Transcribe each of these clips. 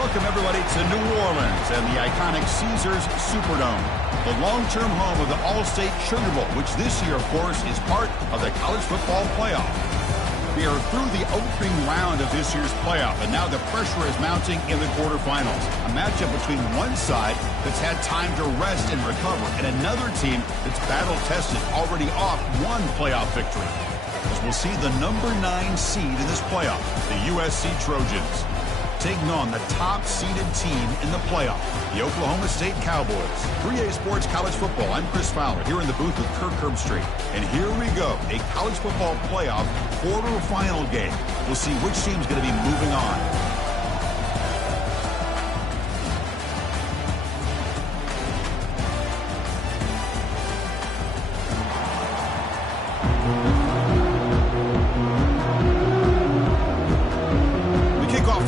Welcome, everybody, to New Orleans and the iconic Caesars Superdome, the long-term home of the All-State Sugar Bowl, which this year, of course, is part of the college football playoff. We are through the opening round of this year's playoff, and now the pressure is mounting in the quarterfinals. A matchup between one side that's had time to rest and recover, and another team that's battle-tested, already off one playoff victory. As we'll see the number 9 seed in this playoff, the USC Trojans, taking on the top-seeded team in the playoff, the Oklahoma State Cowboys. 3A Sports College Football, I'm Chris Fowler, here in the booth with Kirk Herbstreit. And here we go, a college football playoff quarterfinal game. We'll see which team's going to be moving on.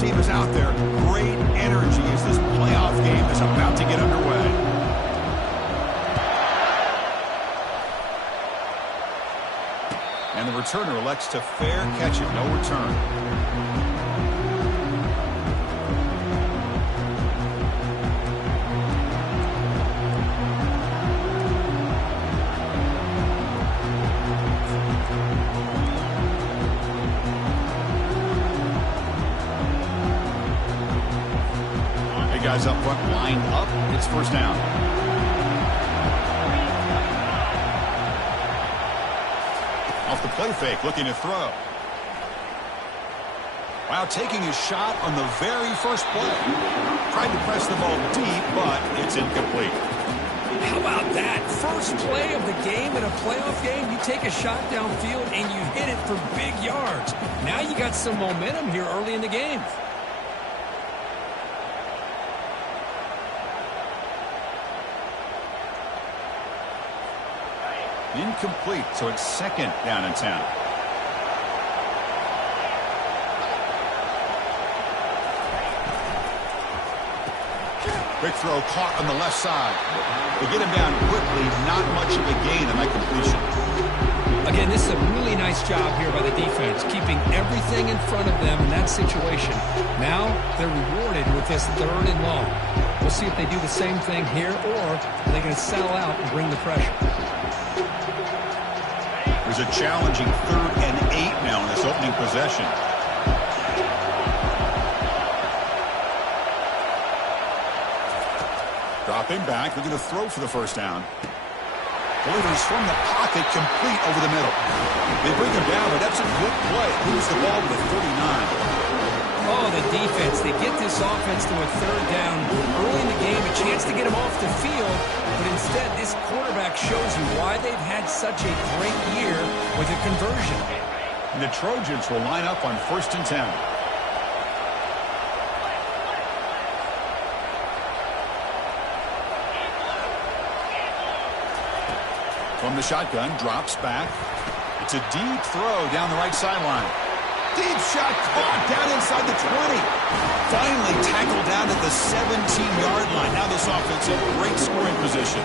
Team is out there. Great energy as this playoff game is about to get underway. And the returner elects to fair catch it. No return. Guys up front, lined up. It's first down. Off the play fake, looking to throw. Wow, taking a shot on the very first play. Tried to press the ball deep, but it's incomplete. How about that? First play of the game in a playoff game, you take a shot downfield and you hit it for big yards. Now you got some momentum here early in the game. Incomplete, so it's second down and 10. Quick throw caught on the left side. They get him down quickly, not much of a gain on that completion. Again, this is a really nice job here by the defense, keeping everything in front of them in that situation. Now they're rewarded with this 3rd and long. We'll see if they do the same thing here, or are they going to settle out and bring the pressure. There's a challenging 3rd and 8 now in this opening possession. Dropping back, looking to throw for the first down. Delivers from the pocket, complete over the middle. They bring him down, but that's a good play. Moves the ball to the 39. Oh, the defense. They get this offense to a 3rd down early in the game, a chance to get him off the field. But instead, this quarterback shows you why they've had such a great year with a conversion. And the Trojans will line up on 1st and 10. From the shotgun, drops back. It's a deep throw down the right sideline. Deep shot caught down inside the 20. Finally tackled down at the 17-yard line. Now this offense in great scoring position.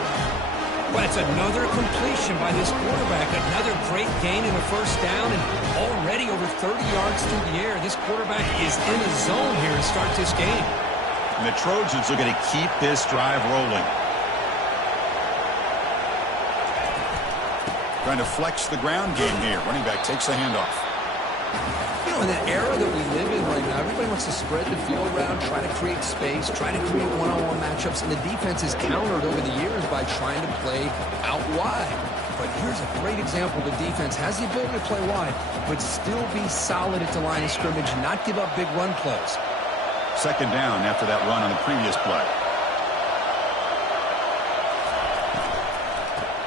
Well, it's another completion by this quarterback. Another great gain in a first down, and already over 30 yards through the air. This quarterback is in a zone here to start this game. And the Trojans are going to keep this drive rolling. Trying to flex the ground game here. Running back takes the handoff. You know, in the era that we live in right now, everybody wants to spread the field around, try to create space, try to create one-on-one matchups, and the defense is countered over the years by trying to play out wide. But here's a great example. The defense has the ability to play wide, but still be solid at the line of scrimmage, not give up big run plays. Second down after that run on the previous play.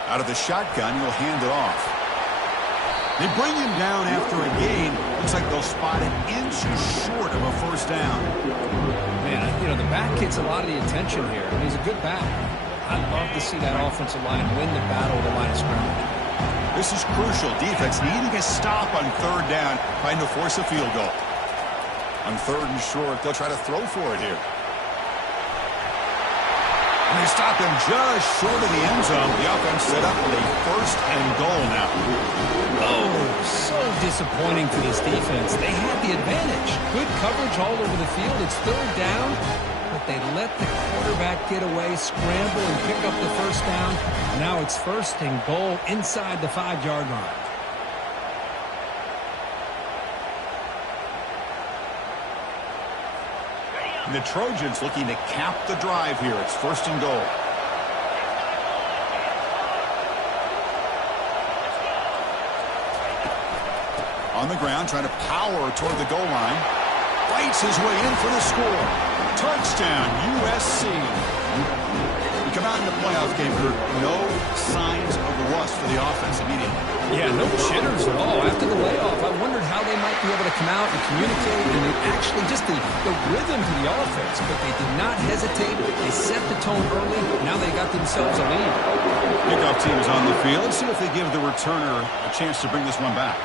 Out of the shotgun, he'll hand it off. They bring him down after a gain. Looks like they'll spot it inches short of a first down. Man, you know, the back gets a lot of the attention here. I mean, he's a good back. I'd love to see that offensive line win the battle of the line of scrimmage. This is crucial. Defense needing a stop on 3rd down, trying to force a field goal. On 3rd and short, they'll try to throw for it here. And they stop him just short of the end zone. The offense set up with a 1st and goal now. Oh, so disappointing for this defense. They had the advantage. Good coverage all over the field. It's 3rd down, but they let the quarterback get away, scramble, and pick up the 1st down. Now it's 1st and goal inside the 5-yard line. And the Trojans looking to cap the drive here. It's 1st and goal. On the ground, trying to power toward the goal line. Fights his way in for the score. Touchdown, USC. We come out in the playoff game, Kurt. No signs of rust for the offense immediately. Yeah, no jitters at all. After the layoff, I wondered how they might be able to come out and communicate and actually just the rhythm to the offense. But they did not hesitate. They set the tone early. Now they got themselves a lead. Kickoff team is on the field. Let's see if they give the returner a chance to bring this one back.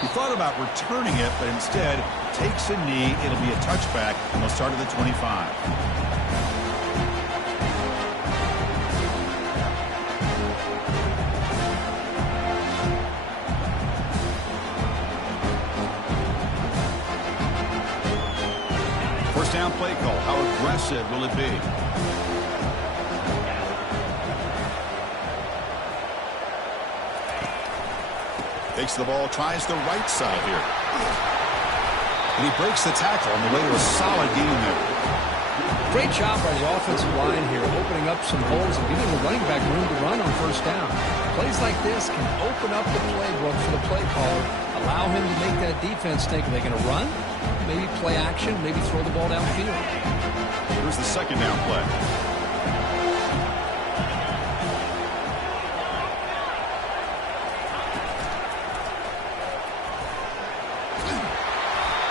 He thought about returning it, but instead takes a knee. It'll be a touchback, and they'll start at the 25. First down play call. How aggressive will it be? Takes the ball, tries the right side here. And he breaks the tackle on the way to a solid gain there. Great job by the offensive line here, opening up some holes and giving the running back room to run on 1st down. Plays like this can open up the playbook for the play caller, allow him to make that defense think, are they going to run? Maybe play action, maybe throw the ball downfield. Here's the 2nd down play.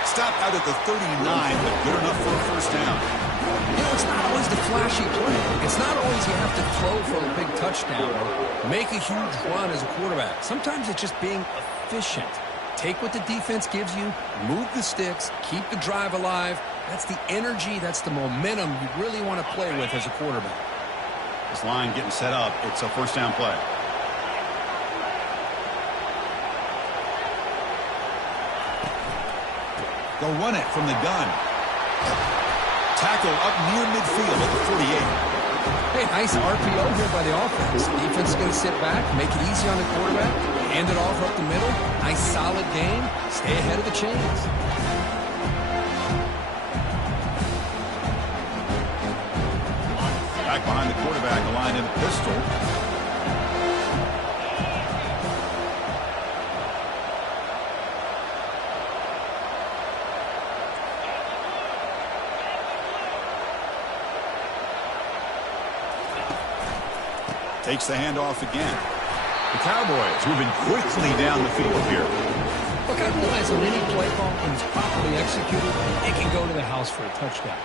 Stop out at the 39, but good enough for a 1st down. You know, it's not always the flashy play. It's not always you have to throw for a big touchdown or make a huge run as a quarterback. Sometimes it's just being efficient. Take what the defense gives you, move the sticks, keep the drive alive. That's the energy, that's the momentum you really want to play with as a quarterback. This line getting set up. It's a 1st down play. They'll run it from the gun. Tackle up near midfield at the 48. Hey, nice RPO here by the offense. Defense is going to sit back, make it easy on the quarterback, hand it off up the middle. Nice solid game. Stay ahead of the chains. Back behind the quarterback, aligned in the pistol. Takes the handoff again. The Cowboys moving quickly down the field here. Look, I realize on any play call, when it's properly executed, it can go to the house for a touchdown.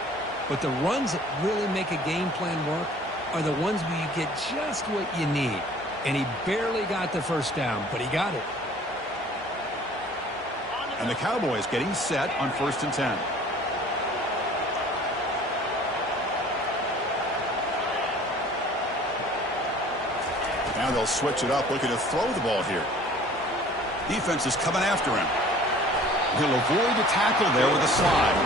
But the runs that really make a game plan work are the ones where you get just what you need. And he barely got the 1st down, but he got it. And the Cowboys getting set on 1st and 10. Now they'll switch it up, looking to throw the ball here. Defense is coming after him. He'll avoid the tackle there with a slide.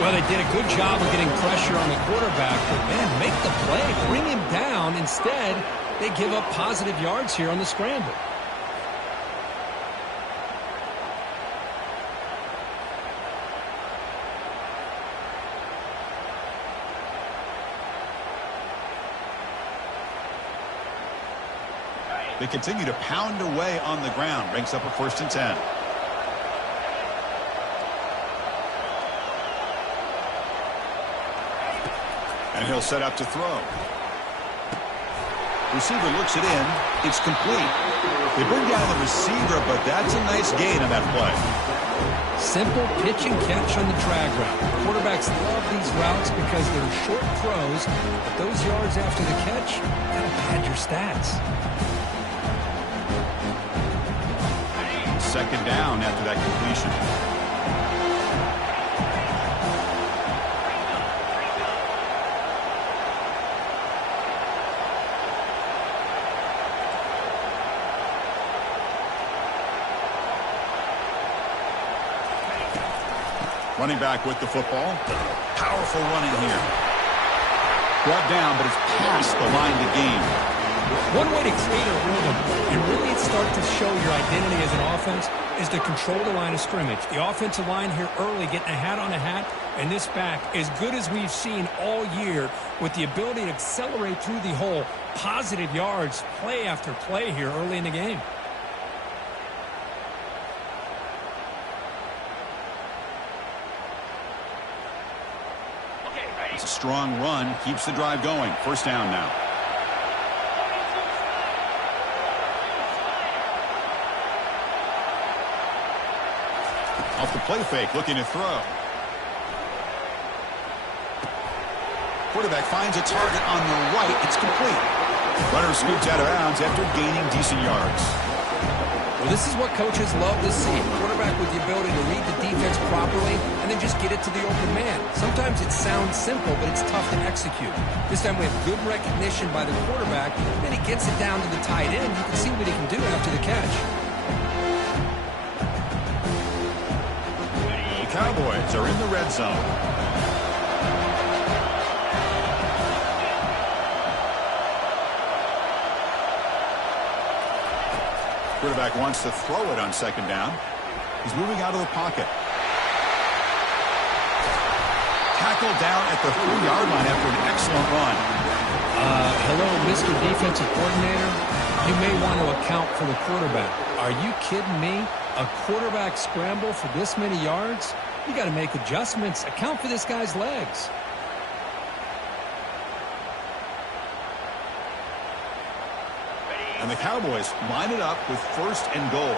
Well, they did a good job of getting pressure on the quarterback, but, man, make the play, bring him down. Instead, they give up positive yards here on the scramble. They continue to pound away on the ground. Brings up a 1st and 10. And he'll set up to throw. Receiver looks it in. It's complete. They bring down the receiver, but that's a nice gain on that play. Simple pitch and catch on the drag route. Quarterbacks love these routes because they're short throws, but those yards after the catch, that'll pad your stats. 2nd down after that completion. Running back with the football. Powerful running here. Brought down, but it's past the line to gain. One way to create a rhythm and really start to show your identity as an offense is to control the line of scrimmage. The offensive line here early getting a hat on a hat, and this back, as good as we've seen all year, with the ability to accelerate through the hole, positive yards, play after play here early in the game. It's a strong run, keeps the drive going. First down now. Off the play fake, looking to throw. Quarterback finds a target on the right. It's complete. Runner scoots out of bounds after gaining decent yards. Well, this is what coaches love to see. A quarterback with the ability to read the defense properly and then just get it to the open man. Sometimes it sounds simple, but it's tough to execute. This time we have good recognition by the quarterback, and then he gets it down to the tight end. You can see what he can do after the catch. The Cowboys are in the red zone. Quarterback wants to throw it on second down. He's moving out of the pocket. Tackled down at the 3-yard line after an excellent run. Hello, Mr. Defensive Coordinator. You may want to account for the quarterback. Are you kidding me? A quarterback scramble for this many yards? You got to make adjustments. Account for this guy's legs. And the Cowboys line it up with first and goal.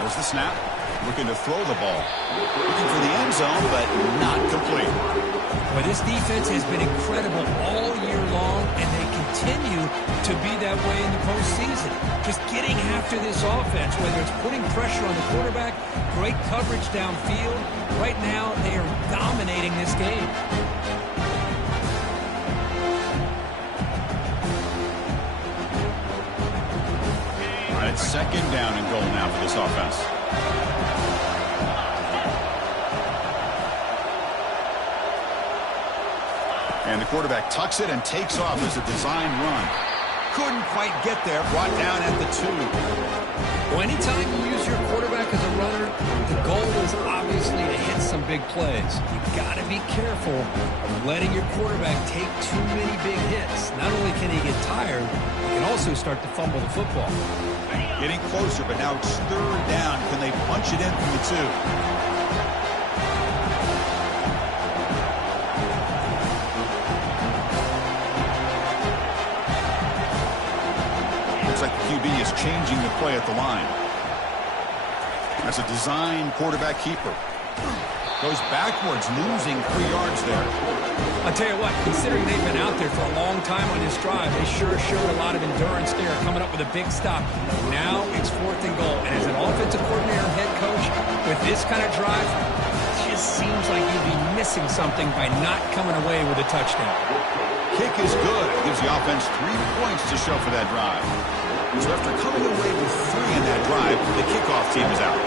There's the snap. Looking to throw the ball. Looking for the end zone, but not complete. But this defense has been incredible all year long, and they continue to be that way in the postseason. Just getting after this offense, whether it's putting pressure on the quarterback, great coverage downfield. Right now, they are dominating this game. All right, second down and goal now for this offense. And the quarterback tucks it and takes off as a design run. Couldn't quite get there, brought down at the 2. Well, anytime you use your quarterback as a runner, the goal is obviously to hit some big plays. You've got to be careful of letting your quarterback take too many big hits. Not only can he get tired, he can also start to fumble the football. Getting closer, but now it's third down. Can they punch it in from the 2? Like the QB is changing the play at the line. That's a design quarterback keeper. Goes backwards, losing 3 yards there. I'll tell you what, considering they've been out there for a long time on this drive, they sure showed a lot of endurance there, coming up with a big stop. Now it's fourth and goal. And as an offensive coordinator and head coach, with this kind of drive, it just seems like you'd be missing something by not coming away with a touchdown. Kick is good. It gives the offense 3 points to show for that drive. So after coming away with 3 in that drive, the kickoff team is out.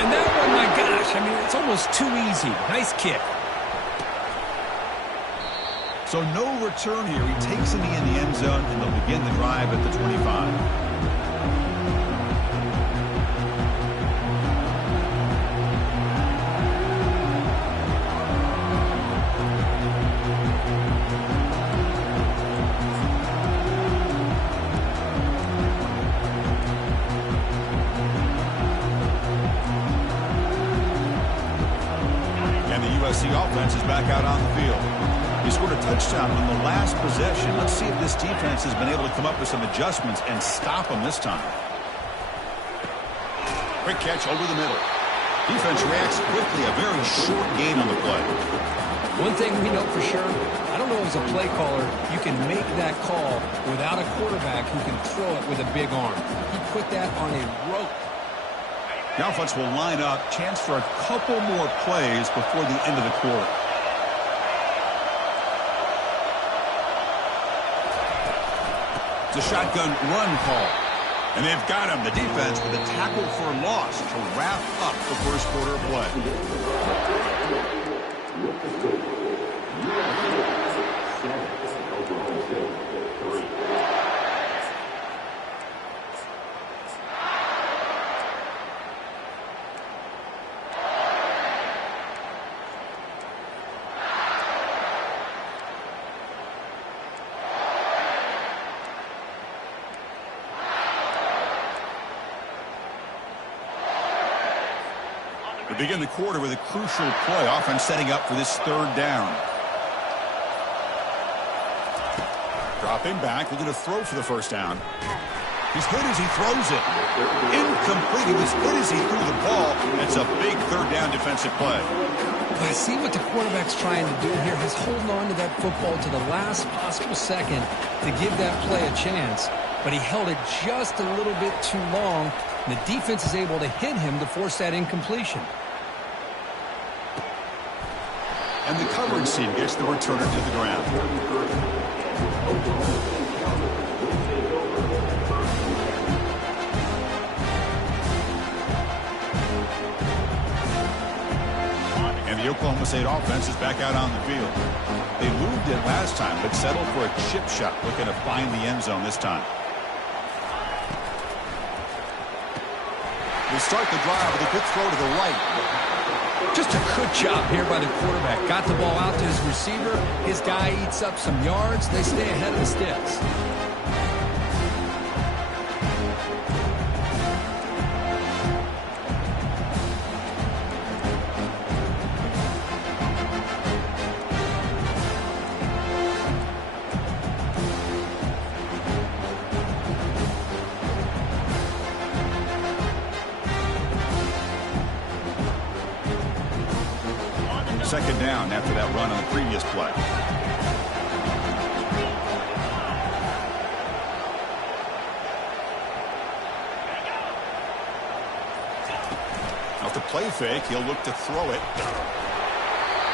And that one, my gosh, I mean, it's almost too easy. Nice kick. So no return here. He takes it in the end zone, and they'll begin the drive at the 25. USC offense is back out on the field. He scored a touchdown on the last possession. Let's see if this defense has been able to come up with some adjustments and stop him this time. Quick catch over the middle. Defense reacts quickly. A very short gain on the play. One thing we know for sure, I don't know as a play caller, you can make that call without a quarterback who can throw it with a big arm. He put that on a rope. The offense will line up. Chance for a couple more plays before the end of the quarter. It's a shotgun run call. And they've got him, the defense, with a tackle for loss to wrap up the first quarter of play. We begin the quarter with a crucial play, offense setting up for this third down. Dropping back, looking to throw for the first down. He's hit as he throws it. Incomplete. He was hit as he threw the ball. That's a big third down defensive play. I see what the quarterback's trying to do here. He's holding on to that football to the last possible second to give that play a chance. But he held it just a little bit too long. And the defense is able to hit him to force that incompletion. And the coverage team gets the returner to the ground. And the Oklahoma State offense is back out on the field. They moved it last time, but settled for a chip shot, looking to find the end zone this time. They start the drive with a good throw to the right. Just a good job here by the quarterback. Got the ball out to his receiver. His guy eats up some yards. They stay ahead of the sticks. Second down after that run on the previous play. Off the play fake, he'll look to throw it.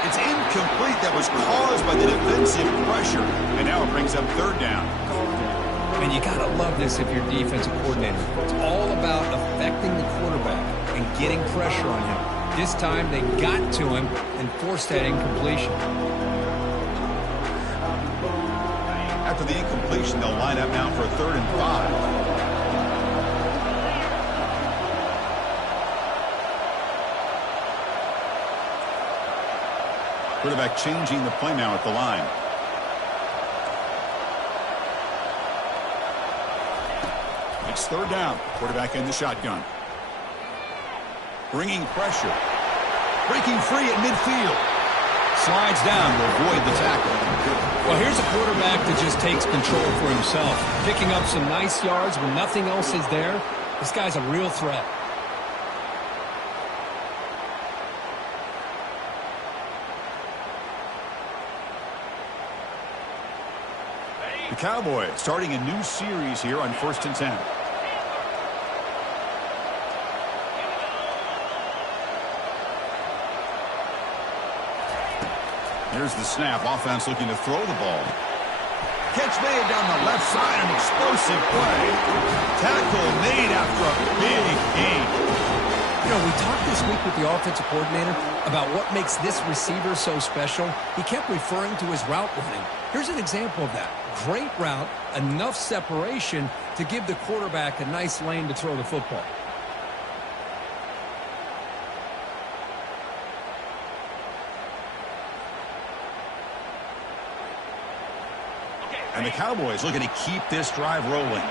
It's incomplete. That was caused by the defensive pressure. And now it brings up third down. And you got to love this if you're defensive coordinator. It's all about affecting the quarterback and getting pressure on him. This time they got to him and forced that incompletion. After the incompletion, they'll line up now for a 3rd and 5. Quarterback changing the play now at the line. It's 3rd down. Quarterback in the shotgun. Bringing pressure. Breaking free at midfield. Slides down to avoid the tackle. Well, here's a quarterback that just takes control for himself. Picking up some nice yards when nothing else is there. This guy's a real threat. The Cowboys starting a new series here on 1st and 10. Here's the snap. Offense looking to throw the ball. Catch made down the left side. An explosive play. Tackle made after a big gain. You know, we talked this week with the offensive coordinator about what makes this receiver so special. He kept referring to his route running. Here's an example of that. Great route, enough separation to give the quarterback a nice lane to throw the football. And the Cowboys looking to keep this drive rolling.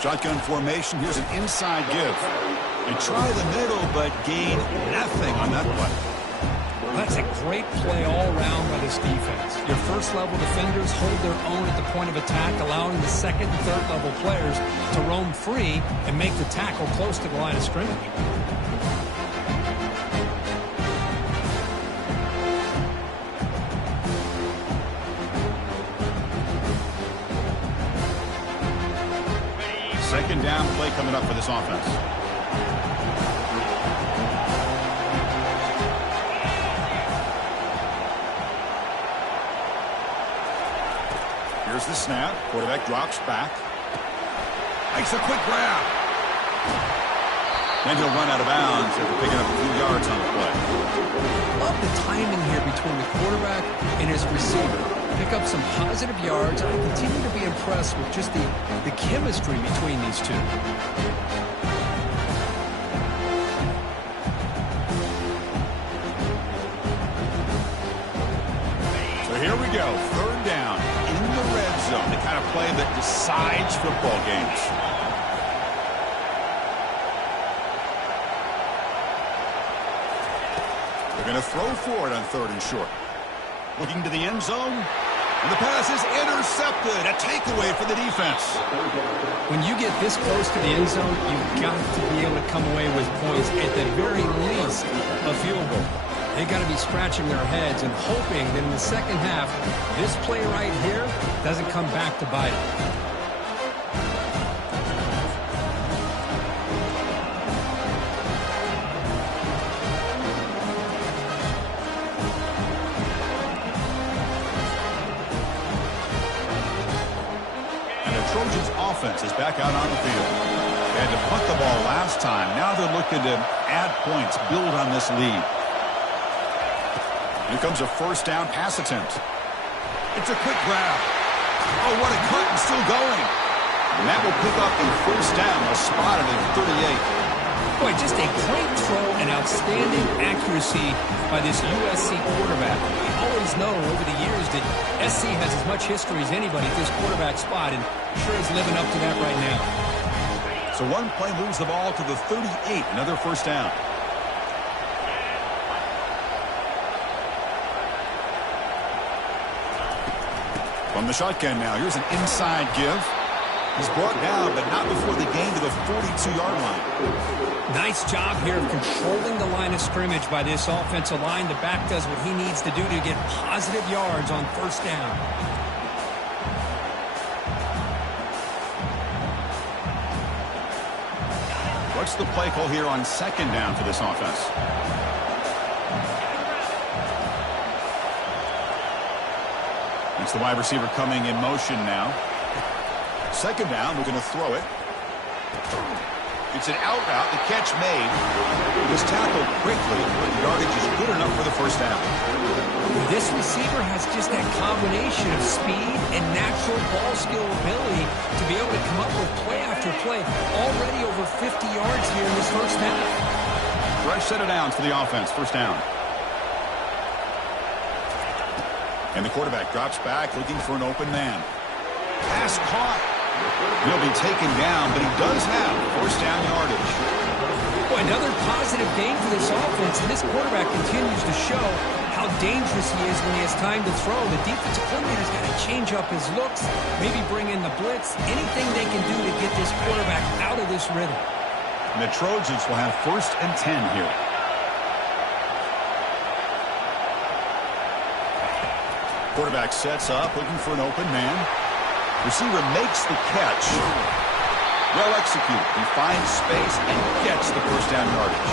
Shotgun formation. Here's an inside give. They try the middle, but gain nothing on that play. That's a great play all around by this defense. Your first-level defenders hold their own at the point of attack, allowing the second and third-level players to roam free and make the tackle close to the line of scrimmage. Second down play coming up for this offense. Here's the snap. Quarterback drops back. Makes a quick grab. Then he'll run out of bounds after picking up a few yards on the play. Love the timing here between the quarterback and his receiver. Pick up some positive yards. I continue to be impressed with just the chemistry between these two. So here we go. Third down in the red zone. The kind of play that decides football games. They're going to throw for it on 3rd and short. Looking to the end zone. And the pass is intercepted. A takeaway for the defense. When you get this close to the end zone, you've got to be able to come away with points, at the very least, a field goal. They've got to be scratching their heads and hoping that in the second half, this play right here doesn't come back to bite them. Trojans offense is back out on the field. They had to punt the ball last time. Now they're looking to add points, build on this lead. Here comes a first down pass attempt. It's a quick grab. Oh, what a cut, and still going. And that will pick up a first down. They'll spot it at 38. Boy, just a great throw and outstanding accuracy by this USC quarterback. We always know over the years that SC has as much history as anybody at this quarterback spot, and sure is living up to that right now. So one play moves the ball to the 38, another first down. From the shotgun now, here's an inside give. He's brought down, but not before the gain to the 42-yard line. Nice job here of controlling the line of scrimmage by this offensive line. The back does what he needs to do to get positive yards on first down. What's the play call here on second down for this offense? It's the wide receiver coming in motion now. Second down, we're going to throw it. It's an out route, the catch made. It was tackled quickly, but the yardage is good enough for the first down. This receiver has just that combination of speed and natural ball skill ability to be able to come up with play after play. Already over 50 yards here in this first half. Fresh set of downs for the offense, first down. And the quarterback drops back, looking for an open man. Pass caught. He'll be taken down, but he does have first down yardage. Boy, another positive game for this offense, and this quarterback continues to show how dangerous he is when he has time to throw. The defensive coordinator's got to change up his looks, maybe bring in the blitz, anything they can do to get this quarterback out of this rhythm. And the Trojans will have 1st and 10 here. Quarterback sets up, looking for an open man. Receiver makes the catch. Well executed. He finds space and gets the first down yardage.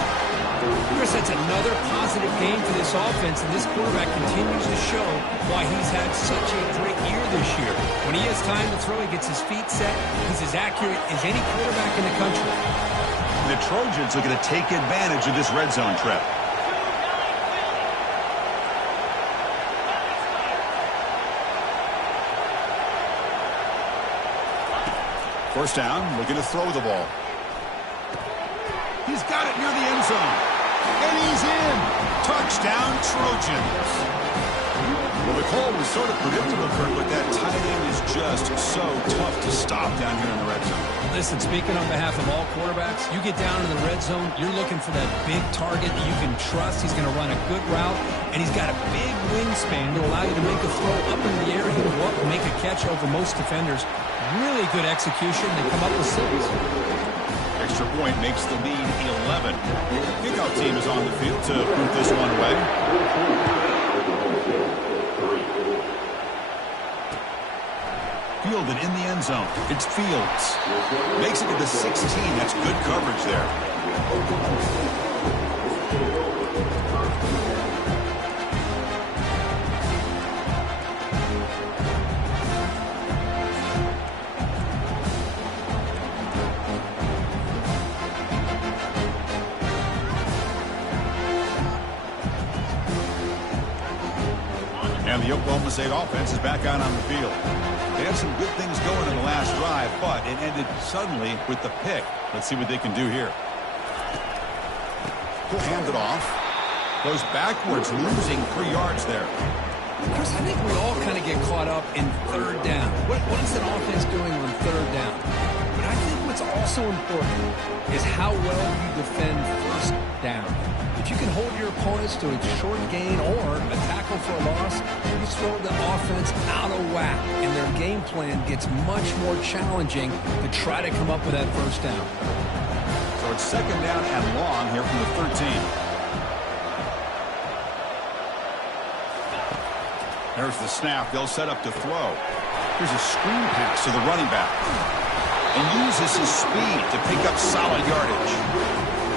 Chris, that's another positive game for this offense, and this quarterback continues to show why he's had such a great year this year. When he has time to throw, he gets his feet set. He's as accurate as any quarterback in the country. The Trojans are going to take advantage of this red zone trip. First down, we're going to throw the ball. He's got it near the end zone. And he's in. Touchdown, Trojans. Well, the call was sort of predictable, Kurt, but that tight end is just so tough to stop down here in the red zone. Listen, speaking on behalf of all quarterbacks, you get down in the red zone, you're looking for that big target that you can trust. He's going to run a good route, and he's got a big wingspan to allow you to make a throw up in the air. He can go up and make a catch over most defenders. Really good execution. They come up with 6. Extra point makes the lead 11. Kickoff team is on the field to put this one away. Fielded in the end zone. It's Fields. Makes it to the 16. That's good coverage there. the Oklahoma State offense is back out on the field. They had some good things going in the last drive, but it ended suddenly with the pick. Let's see what they can do here. He'll hand it off. Goes backwards, losing 3 yards there. Chris, I think we all kind of get caught up in third down. What is an offense doing on third down? But I think what's also important is how well you defend first down. If you can hold your opponents to a short gain or a tackle for a loss, you throw the offense out of whack, and their game plan gets much more challenging to try to come up with that first down. So it's second down and long here from the 13. There's the snap. They'll set up to throw. Here's a screen pass to the running back. And uses his speed to pick up solid yardage.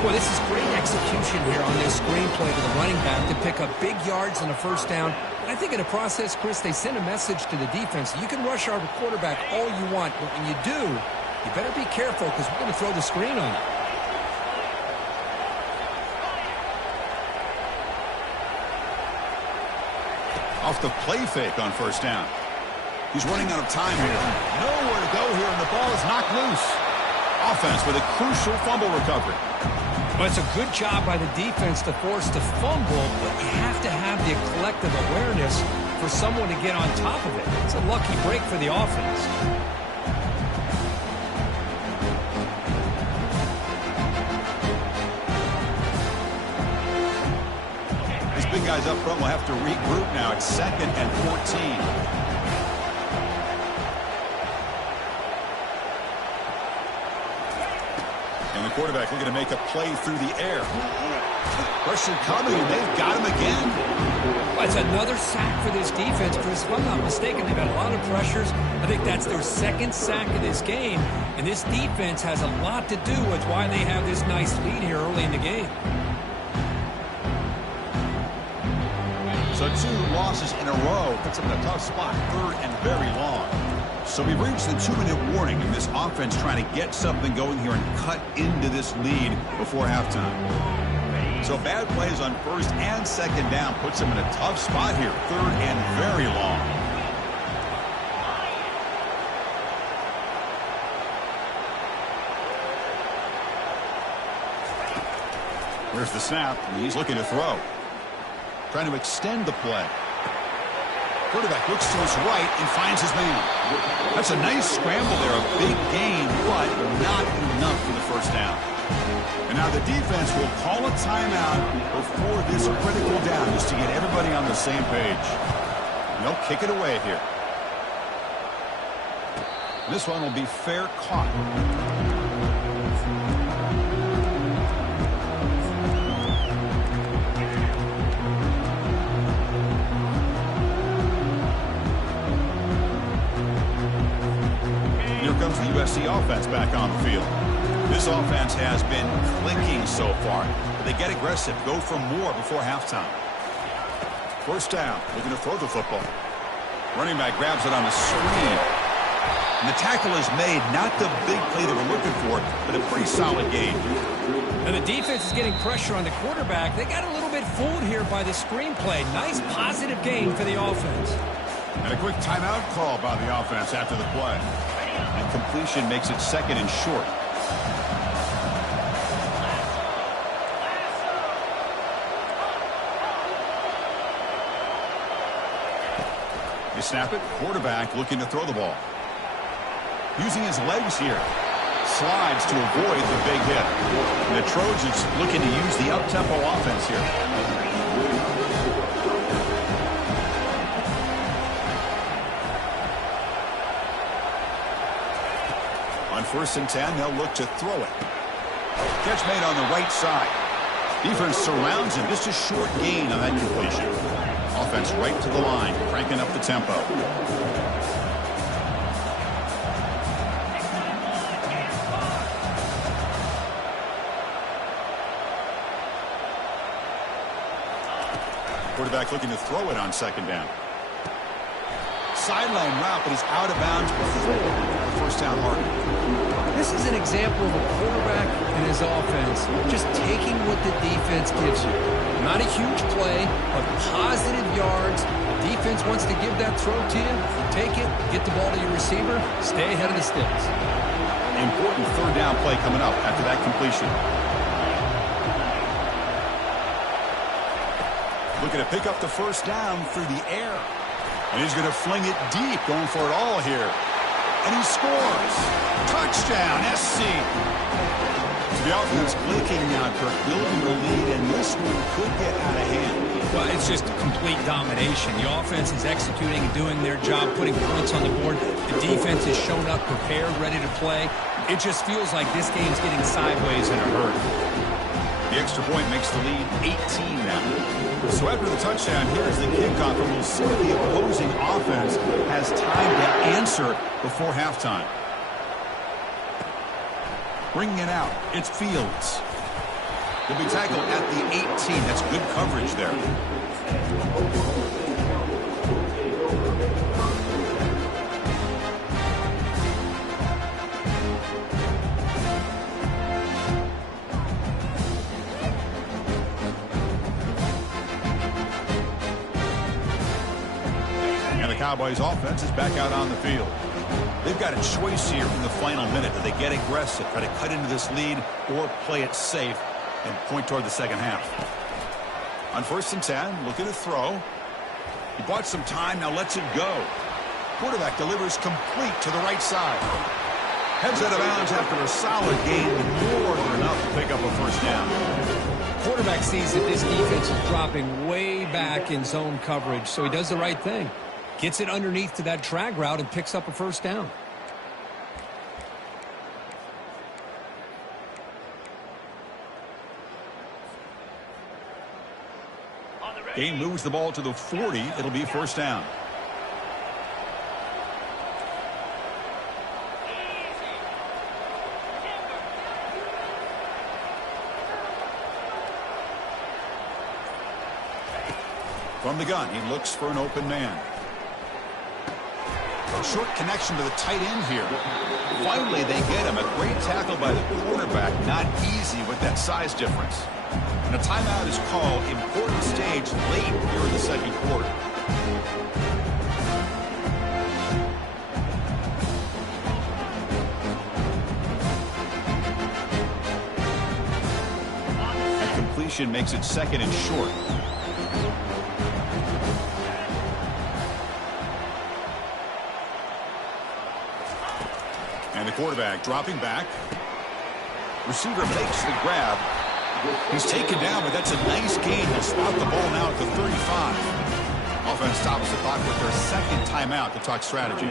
Boy, this is great execution here on this screen play to the running back to pick up big yards and a first down. And I think in the process, Chris, they send a message to the defense. You can rush our quarterback all you want, but when you do, you better be careful because we're going to throw the screen on you. Off the play fake on first down. He's running out of time here. Nowhere to go here, and the ball is knocked loose. Offense with a crucial fumble recovery. Well, it's a good job by the defense to force the fumble, but you have to have the collective awareness for someone to get on top of it. It's a lucky break for the offense. Big guys up front will have to regroup now. It's second and 14. And the quarterback looking to make a play through the air. Pressure coming, and they've got him again. Well, it's another sack for this defense, Chris. If I'm not mistaken, they've had a lot of pressures. I think that's their second sack of this game. And this defense has a lot to do with why they have this nice lead here early in the game. So 2 losses in a row puts them in a tough spot, third and very long. So we've reached the 2-minute warning, and this offense trying to get something going here and cut into this lead before halftime. So bad plays on first and second down puts them in a tough spot here, third and very long. Here's the snap, and he's looking to throw. Trying to extend the play. Quarterback looks to his right and finds his man. That's a nice scramble there, a big gain, but not enough for the first down. And now the defense will call a timeout before this critical down just to get everybody on the same page. And they'll kick it away here. This one will be fair caught. Comes the USC offense back on the field. This offense has been clicking so far. They get aggressive, go for more before halftime. First down, looking to throw the football. Running back grabs it on the screen. And the tackle is made, not the big play that we're looking for, but a pretty solid gain. And the defense is getting pressure on the quarterback. They got a little bit fooled here by the screen play. Nice positive gain for the offense. And a quick timeout call by the offense after the play. And completion makes it second and short. They snap it. Quarterback looking to throw the ball. Using his legs here. Slides to avoid the big hit. And the Trojans looking to use the up-tempo offense here. On 1st and 10, they'll look to throw it. Catch made on the right side. Defense surrounds him. Just a short gain on that completion. Offense right to the line, cranking up the tempo. Quarterback looking to throw it on second down. Sideline route, but he's out of bounds before the first down mark. This is an example of a quarterback and his offense just taking what the defense gives you. Not a huge play, but positive yards, Defense wants to give that throw to you. Take it, get the ball to your receiver, stay ahead of the sticks. Important third down play coming up after that completion. Looking to pick up the first down through the air. And he's going to fling it deep, going for it all here. And he scores. Touchdown, SC. So the offense clicking now, Kirk, building the lead, and this one could get out of hand. Well, it's just complete domination. The offense is executing and doing their job, putting points on the board. The defense is shown up, prepared, ready to play. It just feels like this game's getting sideways in a hurry. The extra point makes the lead 18 now. So after the touchdown, here's the kickoff, and we'll see if the opposing offense has time to answer before halftime. Bringing it out, it's Fields. He'll be tackled at the 18. That's good coverage there. And the Cowboys offense is back out on the field. They've got a choice here in the final minute. Do they get aggressive, try to cut into this lead, or play it safe and point toward the second half? On 1st and 10, looking to throw. He bought some time, now lets it go. Quarterback delivers complete to the right side. Heads out of bounds after a solid gain, more than enough to pick up a first down. Quarterback sees that this defense is dropping way back in zone coverage, so he does the right thing. Gets it underneath to that drag route and picks up a first down. Gain moves the ball to the 40. It'll be first down. From the gun, he looks for an open man. A short connection to the tight end here. Finally, they get him. A great tackle by the quarterback. Not easy with that size difference. And a timeout is called. Important stage late here in the second quarter. That completion makes it second and short. And the quarterback dropping back. Receiver makes the grab. He's taken down, but that's a nice gain. He'll spot the ball now at the 35. Offense stops the clock with their second timeout to talk strategy.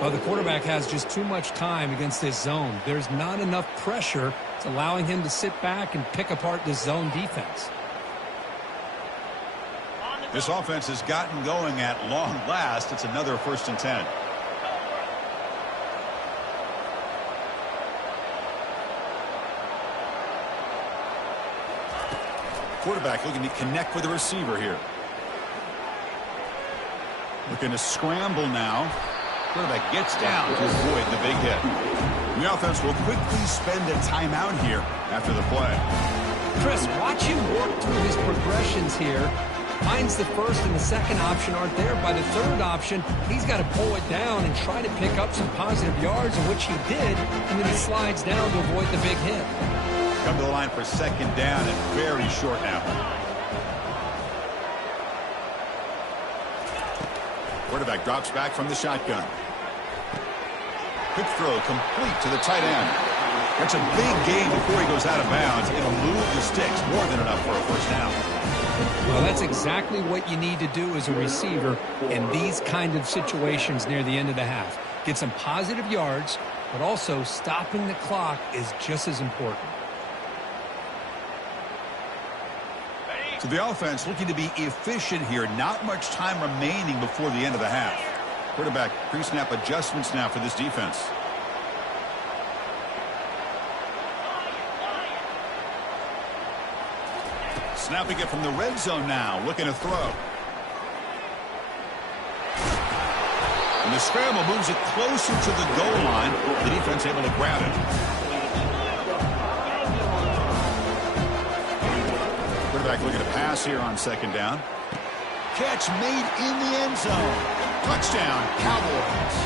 Well, the quarterback has just too much time against this zone. There's not enough pressure. It's allowing him to sit back and pick apart this zone defense. This offense has gotten going at long last. It's another 1st and 10. Quarterback looking to connect with the receiver here. Looking to scramble now. Quarterback gets down to avoid the big hit. The offense will quickly spend a timeout here after the play. Chris, watch him work through his progressions here. Finds the first and the second option aren't there. By the third option, he's got to pull it down and try to pick up some positive yards, in which he did, and then he slides down to avoid the big hit. Come to the line for second down and very short now. Quarterback drops back from the shotgun. Quick throw complete to the tight end. That's a big gain before he goes out of bounds. It'll move the sticks, more than enough for a first down. Well, that's exactly what you need to do as a receiver in these kind of situations near the end of the half. Get some positive yards, but also stopping the clock is just as important. So the offense looking to be efficient here. Not much time remaining before the end of the half. Quarterback pre-snap adjustments now for this defense. Snapping it from the red zone now. Looking to throw. And the scramble moves it closer to the goal line. The defense able to grab it. Quarterback looking to pass here on second down. catch made in the end zone. Touchdown, Cowboys.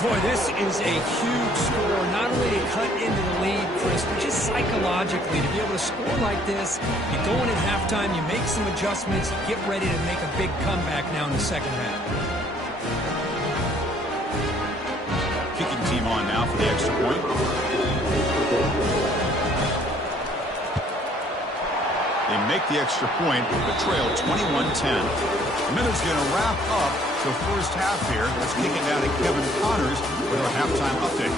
Boy, this is a huge score, not only to cut into the lead, Chris, but just psychologically to be able to score like this. You go in at halftime, you make some adjustments, you get ready to make a big comeback now in the second half. Kicking team on now for the extra point. They make the extra point, but trail 21-10. The minute's going to wrap up the first half here. Let's kick it down to Kevin Connors with our halftime update.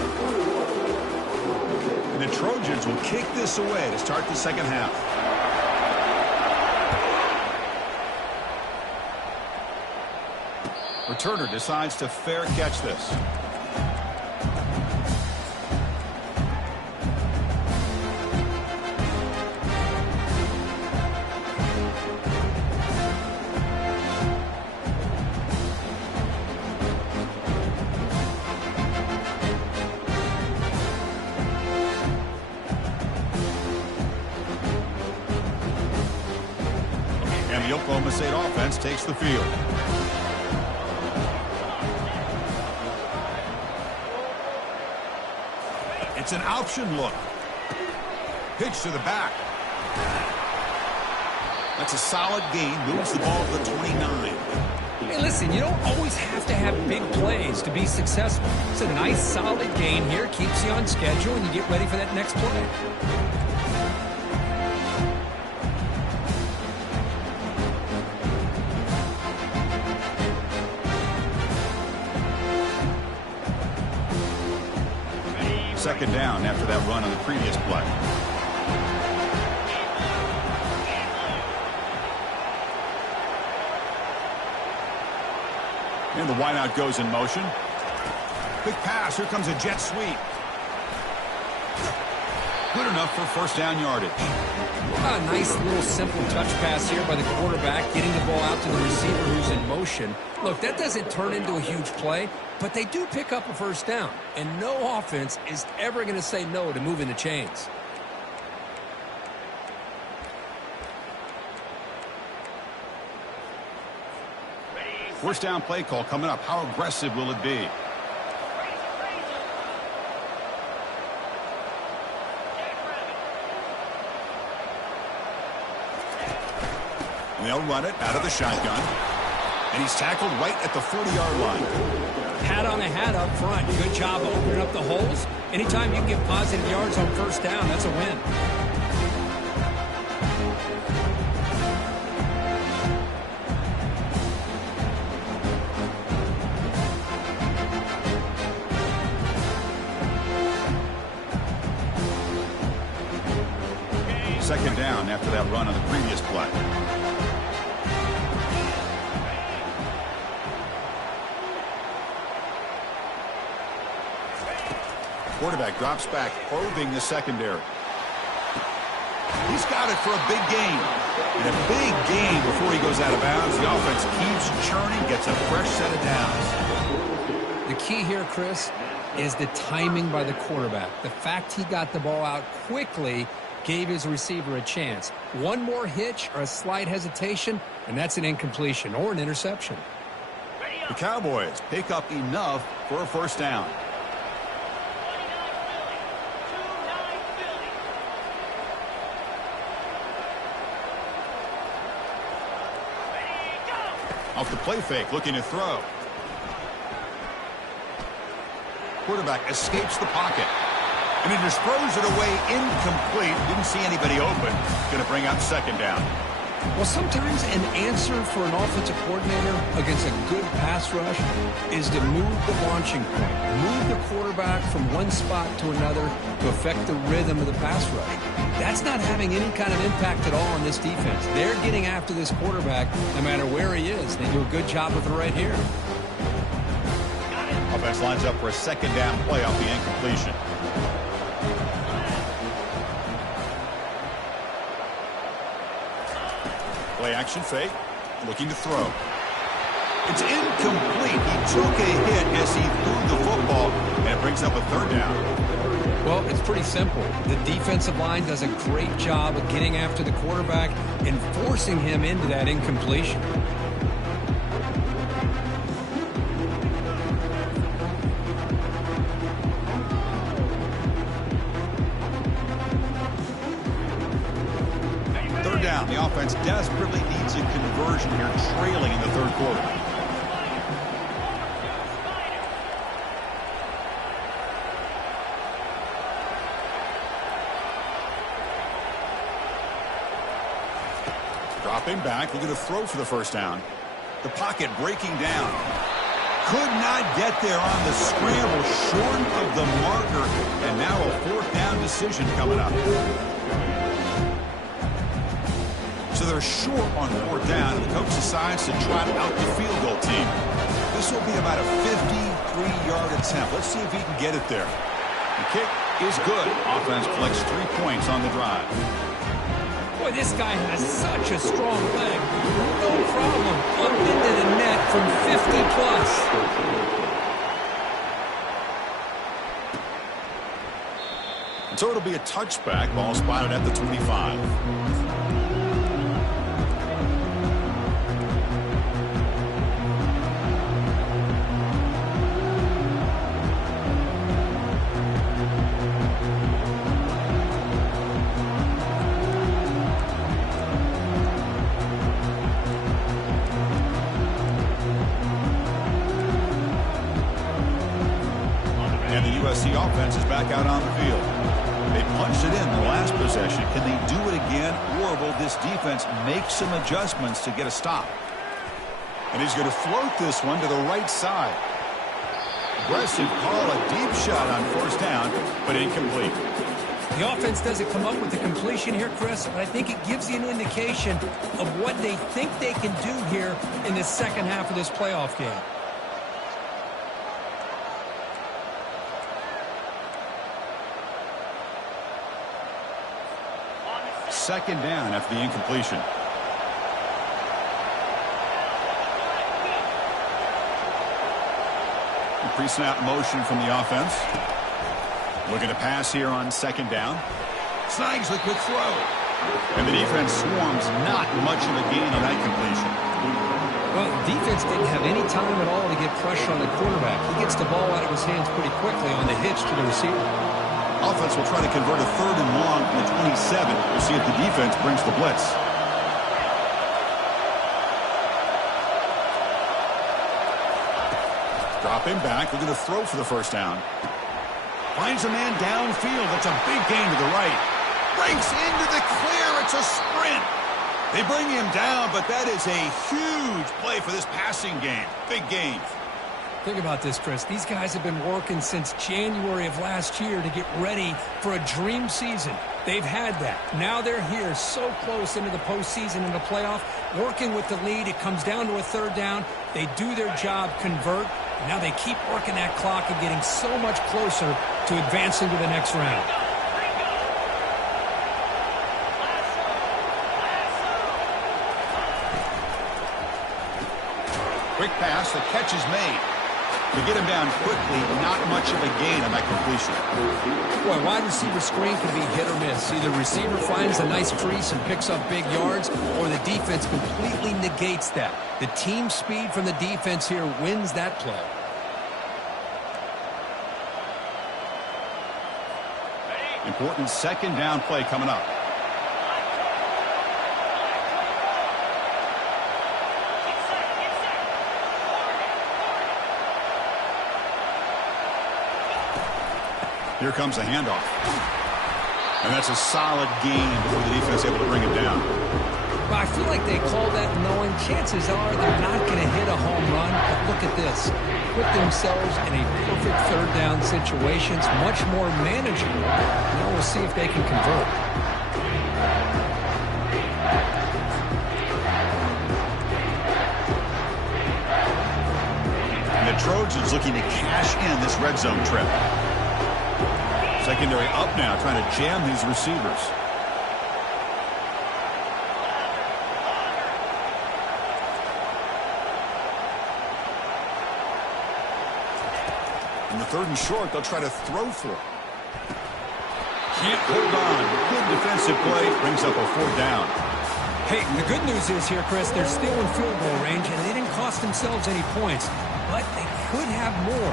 And the Trojans will kick this away to start the second half. Returner decides to fair catch this. And the Oklahoma State offense takes the field. It's an option look. Pitch to the back. That's a solid gain. Moves the ball to the 29. Hey, listen, you don't always have to have big plays to be successful. It's a nice, solid gain here. Keeps you on schedule, and you get ready for that next play. Second down after that run on the previous play. And the wideout goes in motion. Quick pass. Here comes a jet sweep. Good enough for first down yardage. A nice little simple touch pass here by the quarterback, getting the ball out to the receiver who's in motion. Look, that doesn't turn into a huge play, but they do pick up a first down. And no offense is ever going to say no to moving the chains. First down play call coming up. How aggressive will it be? And they'll run it out of the shotgun. And he's tackled right at the 40-yard line. Hat on a hat up front. Good job opening up the holes. Anytime you can get positive yards on first down, that's a win. Second down after that run on the previous play. Quarterback drops back, probing the secondary. He's got it for a big gain. And a big gain before he goes out of bounds. The offense keeps churning, gets a fresh set of downs. The key here, Chris, is the timing by the quarterback. The fact he got the ball out quickly gave his receiver a chance. One more hitch or a slight hesitation, and that's an incompletion or an interception. The Cowboys pick up enough for a first down. Off the play fake, looking to throw. Quarterback escapes the pocket. And he just throws it away incomplete. Didn't see anybody open. Going to bring up second down. Well, sometimes an answer for an offensive coordinator against a good pass rush is to move the launching point. Move the quarterback from one spot to another to affect the rhythm of the pass rush. That's not having any kind of impact at all on this defense. They're getting after this quarterback no matter where he is. They do a good job of it right here. Offense lines up for a second down play off the incompletion. Play action fake, looking to throw. It's incomplete. He took a hit as he threw the football, and it brings up a third down. Well, Well, it's pretty simple. The defensive line does a great job of getting after the quarterback and forcing him into that incompletion. Third down. The offense desperately needs a conversion here, trailing in the third quarter. Dropping back, looking to throw for the first down. The pocket breaking down. Could not get there on the scramble, short of the marker, and now a fourth down decision coming up. So they're short on fourth down, and the coach decides to trot out the field goal team. This will be about a 53-yard attempt. Let's see if he can get it there. The kick is good. Offense collects 3 points on the drive. Boy, this guy has such a strong leg. No problem. Up into the net from 50 plus. And so it'll be a touchback. Ball spotted at the 25. And the USC offense is back out on the field. They punched it in the last possession. Can they do it again, or will this defense make some adjustments to get a stop? And he's going to float this one to the right side. Aggressive call, a deep shot on first down, but incomplete. The offense doesn't come up with the completion here, Chris, but I think it gives you an indication of what they think they can do here in the second half of this playoff game. Second down after the incompletion. Pre-snap motion from the offense. Looking to pass here on second down. Snags the quick throw. And the defense swarms, not much of a gain on that completion. Well, the defense didn't have any time at all to get pressure on the quarterback. He gets the ball out of his hands pretty quickly on the hitch to the receiver. Offense will try to convert a third and long from the 27. We'll see if the defense brings the blitz. Dropping back, looking to throw for the first down. Finds a man downfield. That's a big gain to the right. Breaks into the clear. It's a sprint. They bring him down, but that is a huge play for this passing game. Big gain. Think about this, Chris. These guys have been working since January of last year to get ready for a dream season. They've had that. Now they're here so close into the postseason and the playoff, working with the lead. It comes down to a third down. They do their job, convert. Now they keep working that clock and getting so much closer to advancing to the next round. Quick pass, the catch is made. To get him down quickly, not much of a gain on that completion. Boy, wide receiver screen can be hit or miss. Either receiver finds a nice crease and picks up big yards, or the defense completely negates that. The team speed from the defense here wins that play. Important second down play coming up. Here comes a handoff. And that's a solid gain before the defense is able to bring it down. Well, I feel like they call that knowing chances are they're not going to hit a home run. But look at this. Put themselves in a perfect third down situation. It's much more manageable. Now we'll see if they can convert. And the Trojans looking to cash in this red zone trip. Secondary up now, trying to jam these receivers. In the third and short, they'll try to throw for it. Can't hold on. Good defensive play. Brings up a 4th down. Hey, the good news is here, Chris, they're still in field goal range, and they didn't cost themselves any points, but they could have more.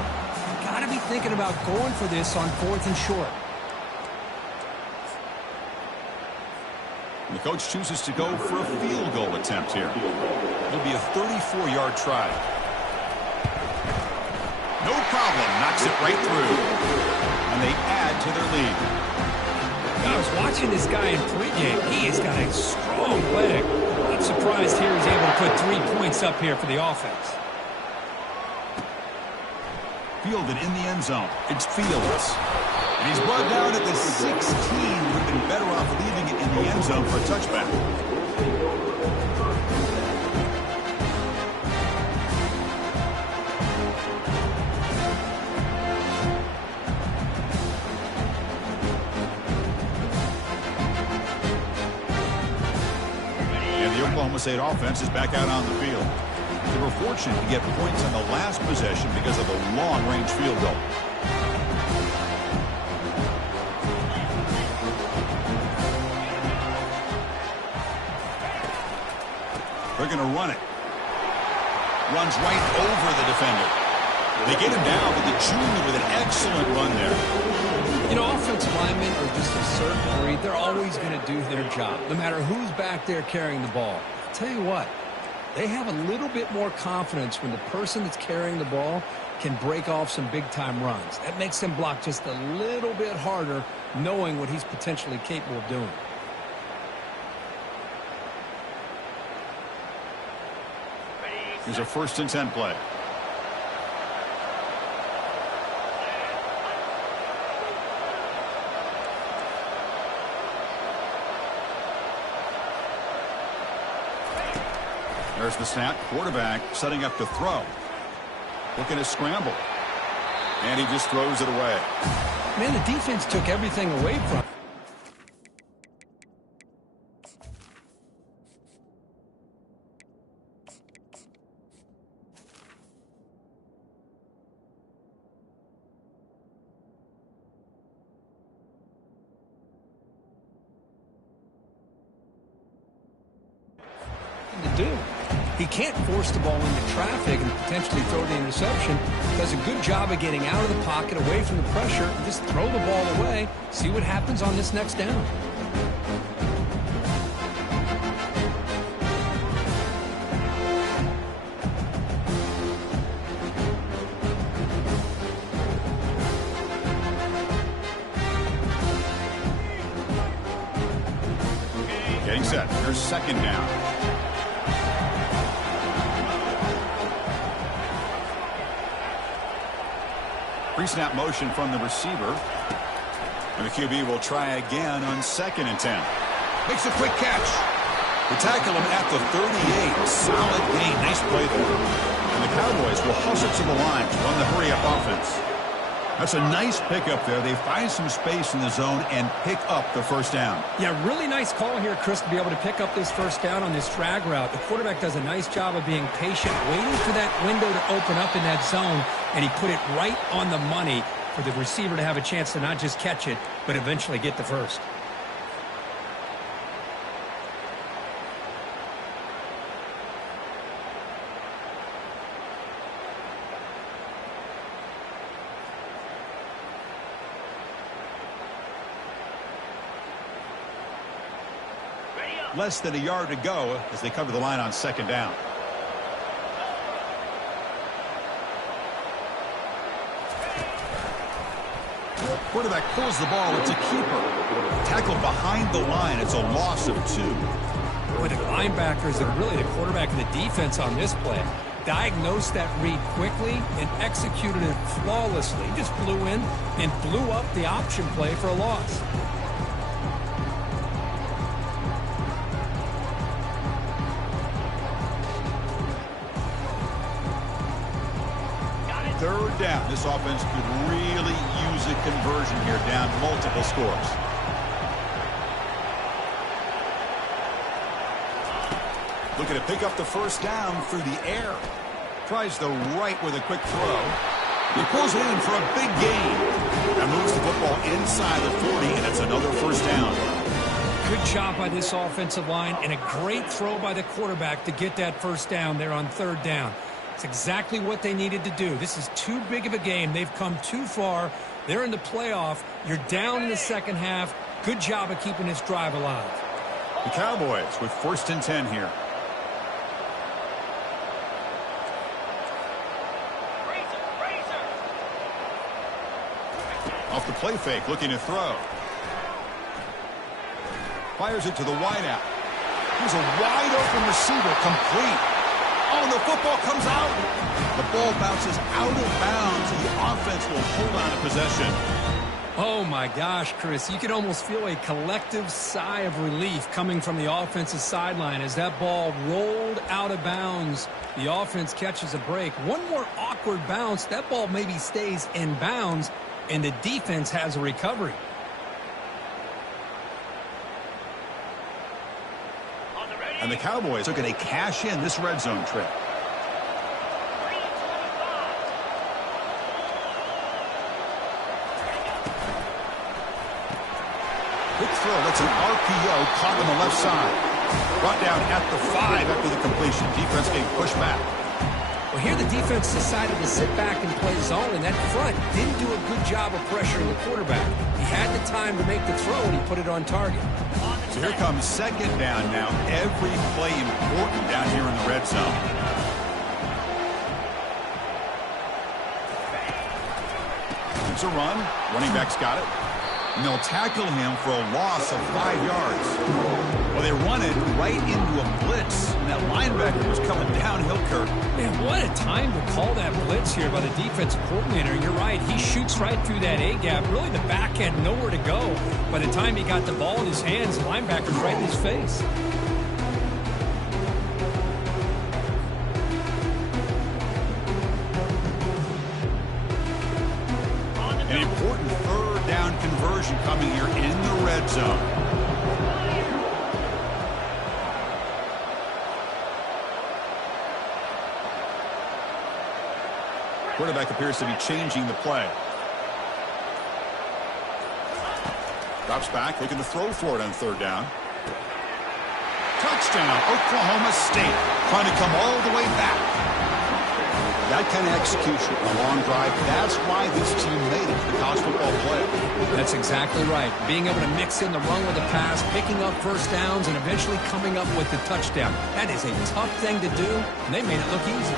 Got to be thinking about going for this on 4th and short. The coach chooses to go for a field goal attempt here. It'll be a 34-yard try. No problem. Knocks it right through. And they add to their lead. I was watching this guy in pregame. He has got a strong leg. Not surprised here he's able to put 3 points up here for the offense. Fielded in the end zone. It's Fields. And he's brought down at the 16. Would have been better off leaving it in the end zone for a touchback. And the Oklahoma State offense is back out on the field. They were fortunate to get points on the last possession because of the long-range field goal. They're going to run it. Runs right over the defender. They get him down, but the junior with an excellent run there. You know, offensive linemen are just a certain breed. They're always going to do their job, no matter who's back there carrying the ball. I'll tell you what, they have a little bit more confidence when the person that's carrying the ball can break off some big-time runs. That makes them block just a little bit harder, knowing what he's potentially capable of doing. Here's a 1st and 10 play. There's the snap. Quarterback setting up to throw. Looking to scramble. And he just throws it away. Man, the defense took everything away from him. To do. He can't force the ball into traffic and potentially throw the interception. Does a good job of getting out of the pocket, away from the pressure, and just throw the ball away. See what happens on this next down. Getting set. Here's 2nd down. Pre-snap motion from the receiver. And the QB will try again on 2nd and 10. Makes a quick catch. They tackle him at the 38. Solid gain. Nice play there. And the Cowboys will hustle to the line to run the hurry-up offense. That's a nice pickup there. They find some space in the zone and pick up the 1st down. Yeah, really nice call here, Chris, to be able to pick up this 1st down on this drag route. The quarterback does a nice job of being patient, waiting for that window to open up in that zone, and he put it right on the money for the receiver to have a chance to not just catch it, but eventually get the 1st. Less than a yard to go as they cover the line on 2nd down. Quarterback pulls the ball. It's a keeper. Tackled behind the line. It's a loss of 2. Boy, the linebackers and really the quarterback and the defense on this play diagnosed that read quickly and executed it flawlessly. He just flew in and blew up the option play for a loss. 3rd down. This offense could really use a conversion here, down multiple scores. Looking to pick up the 1st down through the air. Tries the right with a quick throw. He pulls it in for a big gain. That moves the football inside the 40, and it's a another first down. Good job by this offensive line and a great throw by the quarterback to get that first down there on third down. It's exactly what they needed to do. This is too big of a game. They've come too far. They're in the playoff. You're down in the second half. Good job of keeping this drive alive. The Cowboys with 1st and 10 here. Off the play fake, looking to throw. Fires it to the wideout. Here's a wide open receiver, complete. Oh, the football comes out. The ball bounces out of bounds, and the offense will hold on to possession. Oh, my gosh, Chris. You can almost feel a collective sigh of relief coming from the offensive sideline as that ball rolled out of bounds. The offense catches a break. One more awkward bounce. That ball maybe stays in bounds, and the defense has a recovery. And the Cowboys are going to cash in this red zone trip. Quick throw. That's an RPO caught on the left side. Brought down at the 5 after the completion. Defense getting pushed back. Well, here the defense decided to sit back and play zone, and that front didn't do a good job of pressuring the quarterback. He had the time to make the throw, and he put it on target. So here comes second down now. Every play important down here in the red zone. It's a run. Running back's got it. And they'll tackle him for a loss of 5 yards. Well, they run it right into a blitz. And that linebacker was coming downhill, Kirk. Man, what a time to call that blitz here by the defensive coordinator. You're right. He shoots right through that A-gap. Really, the back had nowhere to go. By the time he got the ball in his hands, the linebacker's right in his face. An important third down conversion coming here in the red zone. Quarterback appears to be changing the play. Drops back, looking to throw for it on third down. Touchdown, Oklahoma State. Trying to come all the way back. That kind of execution, a long drive, that's why this team made it to the college football playoff. That's exactly right. Being able to mix in the run with the pass, picking up first downs, and eventually coming up with the touchdown. That is a tough thing to do, and they made it look easy.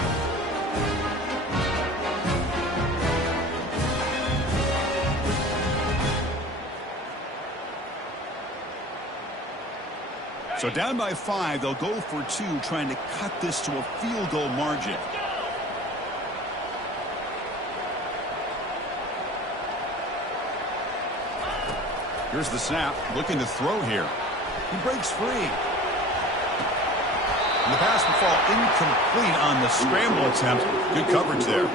So down by 5, they'll go for 2, trying to cut this to a field goal margin. Here's the snap, looking to throw here. He breaks free. And the pass will fall incomplete on the scramble attempt. Good coverage there.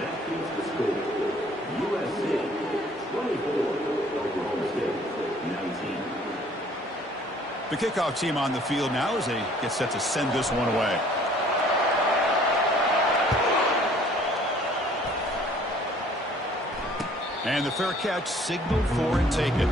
That keeps the score. USC 24, Oklahoma State 19. The kickoff team on the field now as they get set to send this one away. And the fair catch signaled for and taken.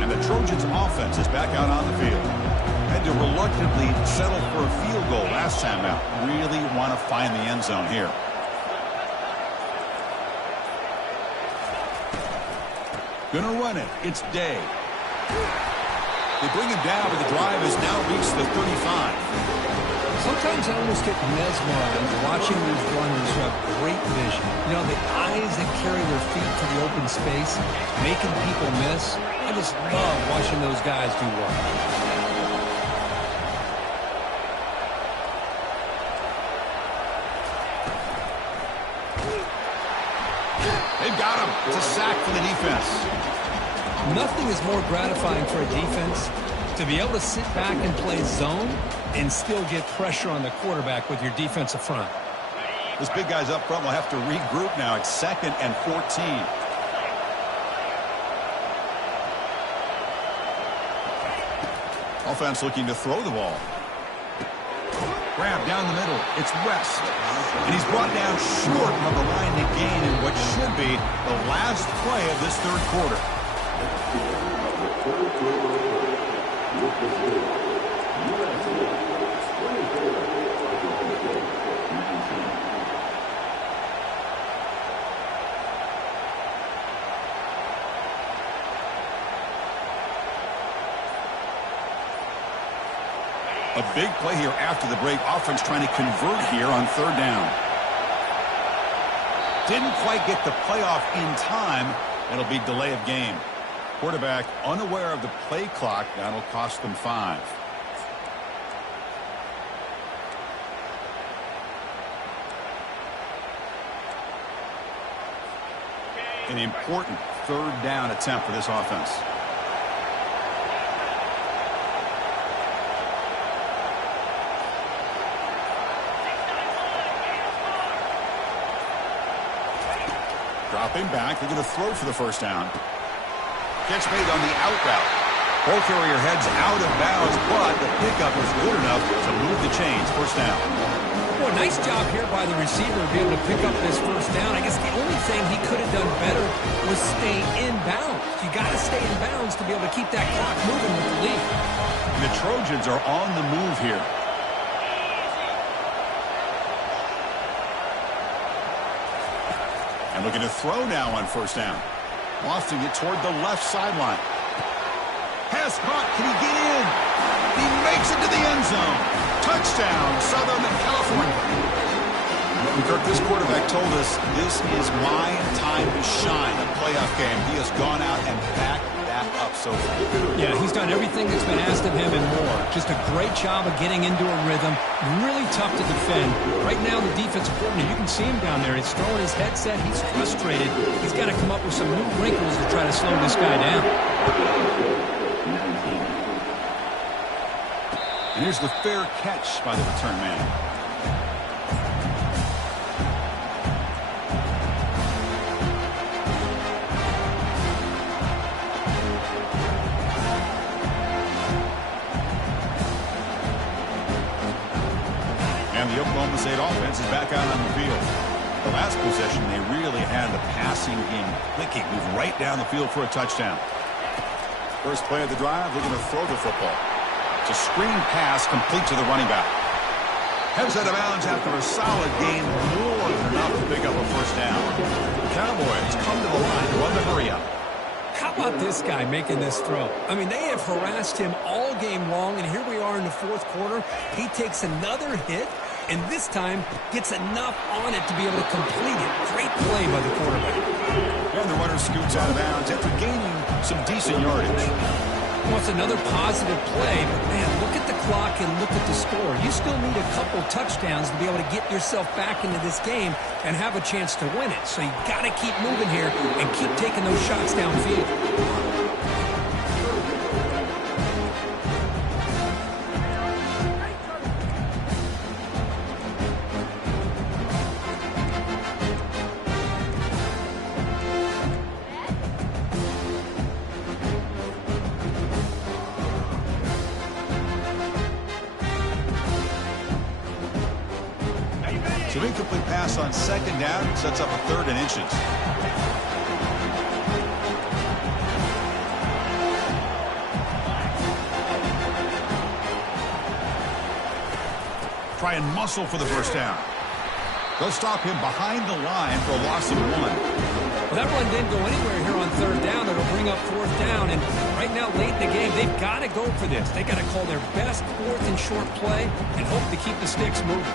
And the Trojans offense is back out on the field. Had to reluctantly settle for a field goal last time out. Really want to find the end zone here. Gonna run it. It's Day. They bring him down, but the drive has now reached the 35. Sometimes I almost get mesmerized watching these runners who have great vision. You know, the eyes that carry their feet to the open space, making people miss. I just love watching those guys do work. They've got him. It's a sack for the defense. Nothing is more gratifying for a defense to be able to sit back and play zone and still get pressure on the quarterback with your defensive front. This big guy's up front will have to regroup now. It's 2nd and 14. Offense looking to throw the ball. Grab down the middle. It's West. And he's brought down short of the line to gain in what should be the last play of this third quarter. A big play here after the break. Offense trying to convert here on 3rd down. Didn't quite get the playoff in time. It'll be delay of game. Quarterback unaware of the play clock. That'll cost them 5. An important 3rd down attempt for this offense. Dropping back. They're going to throw for the 1st down. Catch made on the out route. Ball carrier heads out of bounds, but the pickup was good enough to move the chains. 1st down. Well, nice job here by the receiver to be able to pick up this 1st down. I guess the only thing he could have done better was stay in bounds. You got to stay in bounds to be able to keep that clock moving with the lead. And the Trojans are on the move here. And looking to throw now on 1st down. Lofting it toward the left sideline. Pass caught. Can he get in? He makes it to the end zone. Touchdown, Southern California. Kirk, this quarterback told us this is my time to shine. A playoff game. He has gone out and backed that up so far. Yeah, he's done everything that's been asked of him and more. Just a great job of getting into a rhythm. Really tough to defend. Right now, the defensive coordinator, you can see him down there. He's throwing his headset. He's frustrated. He's got to come up with some new wrinkles to try to slow this guy down. And here's the fair catch by the return man. And the Oklahoma State offense is back out on the field. The last possession, they really had the passing game clicking. Moved right down the field for a touchdown. First play of the drive, looking to throw the football. It's a screen pass complete to the running back. Heads out of bounds after a solid gain, more than enough to pick up a 1st down. The Cowboys come to the line to run the hurry up. How about this guy making this throw? I mean, they have harassed him all game long, and here we are in the 4th quarter. He takes another hit, and this time gets enough on it to be able to complete it. Great play by the quarterback. And the runner scoots out of bounds after gaining some decent yardage. Well, it's another positive play, but man, look at the clock and look at the score. You still need a couple touchdowns to be able to get yourself back into this game and have a chance to win it. So you got to keep moving here and keep taking those shots downfield. So incomplete pass on 2nd down sets up a 3rd and inches. Try and muscle for the 1st down. They'll stop him behind the line for a loss of 1. Well, that run didn't go anywhere here on 3rd down. It'll bring up 4th down. And right now, late in the game, they've got to go for this. They got to call their best 4th and short play and hope to keep the sticks moving.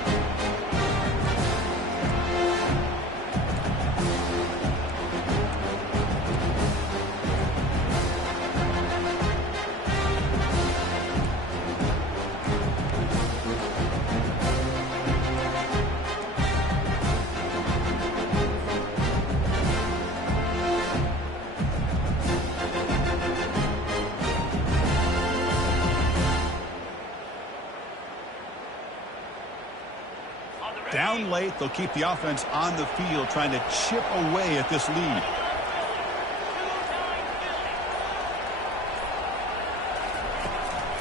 Down late, they'll keep the offense on the field trying to chip away at this lead.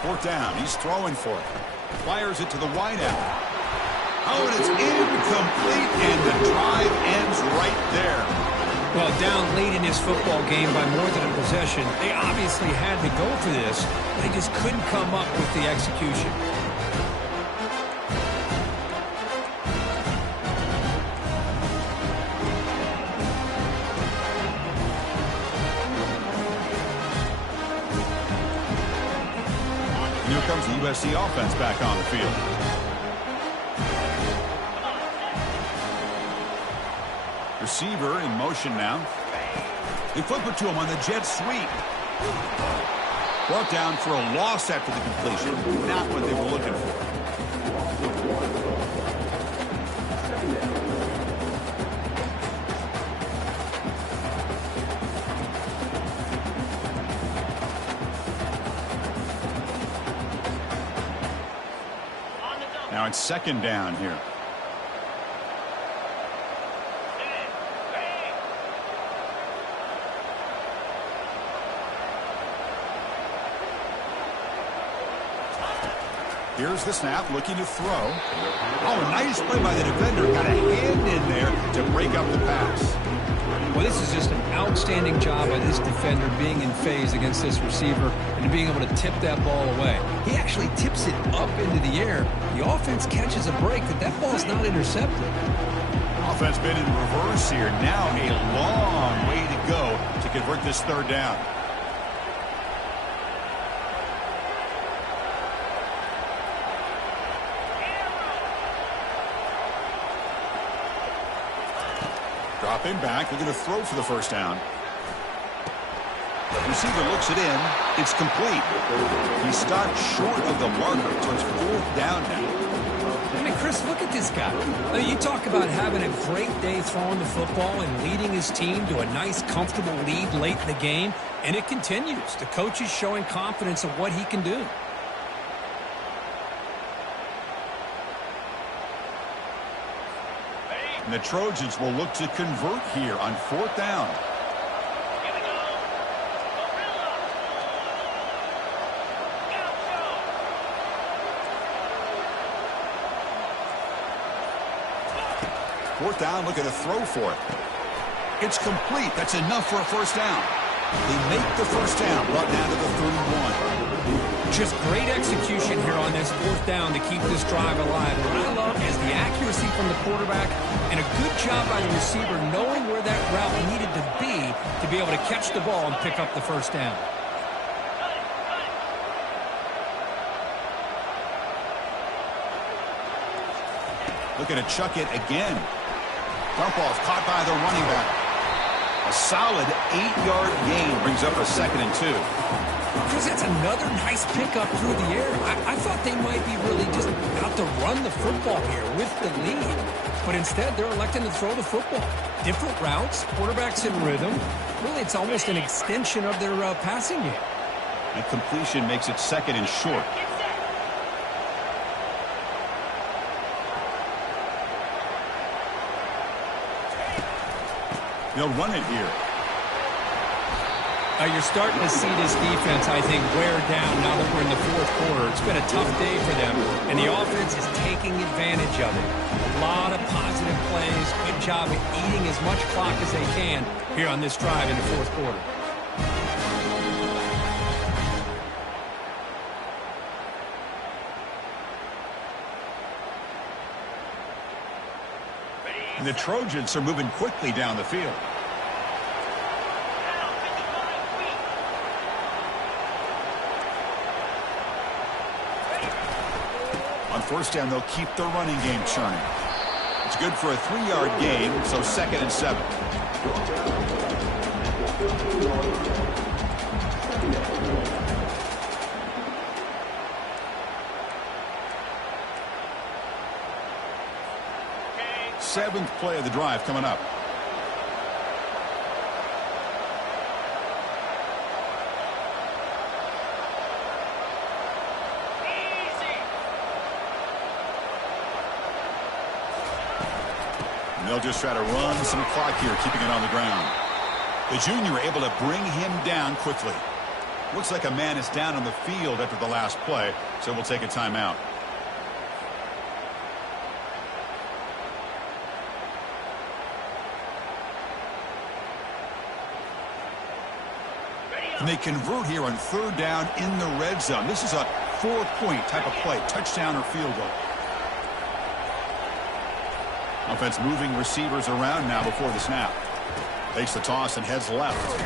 Fourth down, he's throwing for it. Fires it to the wideout. Oh, and it's incomplete, and the drive ends right there. Well, down late in this football game by more than a possession, they obviously had to go for this. They just couldn't come up with the execution. And here comes the USC offense back on the field. Receiver in motion now. They flip it to him on the jet sweep. Brought down for a loss after the completion. Not what they were looking for. Now it's second down here. Here's the snap, looking to throw. Oh, nice play by the defender. Got a hand in there to break up the pass. Well, this is just an outstanding job by this defender being in phase against this receiver and being able to tip that ball away. He actually tips it up into the air. The offense catches a break that ball's not intercepted. Offense been in reverse here. Now a long way to go to convert this third down. Dropping back, looking to throw for the first down. Receiver looks it in. It's complete. He stopped short of the marker, so it's fourth down now. I mean, Chris, look at this guy. I mean, you talk about having a great day throwing the football and leading his team to a nice, comfortable lead late in the game, and it continues. The coach is showing confidence of what he can do. And the Trojans will look to convert here on fourth down. Fourth down, looking to throw for it. It's complete. That's enough for a first down. They make the first down, brought down to the 31. Just great execution here on this fourth down to keep this drive alive. What I love is the accuracy from the quarterback and a good job by the receiver knowing where that route needed to be able to catch the ball and pick up the first down. Looking to chuck it again. Dump off caught by the running back. A solid 8-yard gain brings up a 2nd and 2. Because that's another nice pickup through the air. I thought they might be really just out to run the football here with the lead. But instead, they're electing to throw the football. Different routes, quarterbacks in rhythm. Really, it's almost an extension of their passing game. And completion makes it 2nd and short. They'll run it here. You're starting to see this defense, I think, wear down now that we're in the fourth quarter. It's been a tough day for them, and the offense is taking advantage of it. A lot of positive plays. Good job at eating as much clock as they can here on this drive in the fourth quarter. And the Trojans are moving quickly down the field. On first down, they'll keep the running game churning. It's good for a 3-yard gain, so 2nd and 7. Seventh play of the drive coming up. And they'll just try to run some clock here, keeping it on the ground. The junior able to bring him down quickly. Looks like a man is down on the field after the last play, so we'll take a timeout. And they convert here on third down in the red zone. This is a 4-point type of play, touchdown or field goal. Offense moving receivers around now before the snap. Takes the toss and heads left.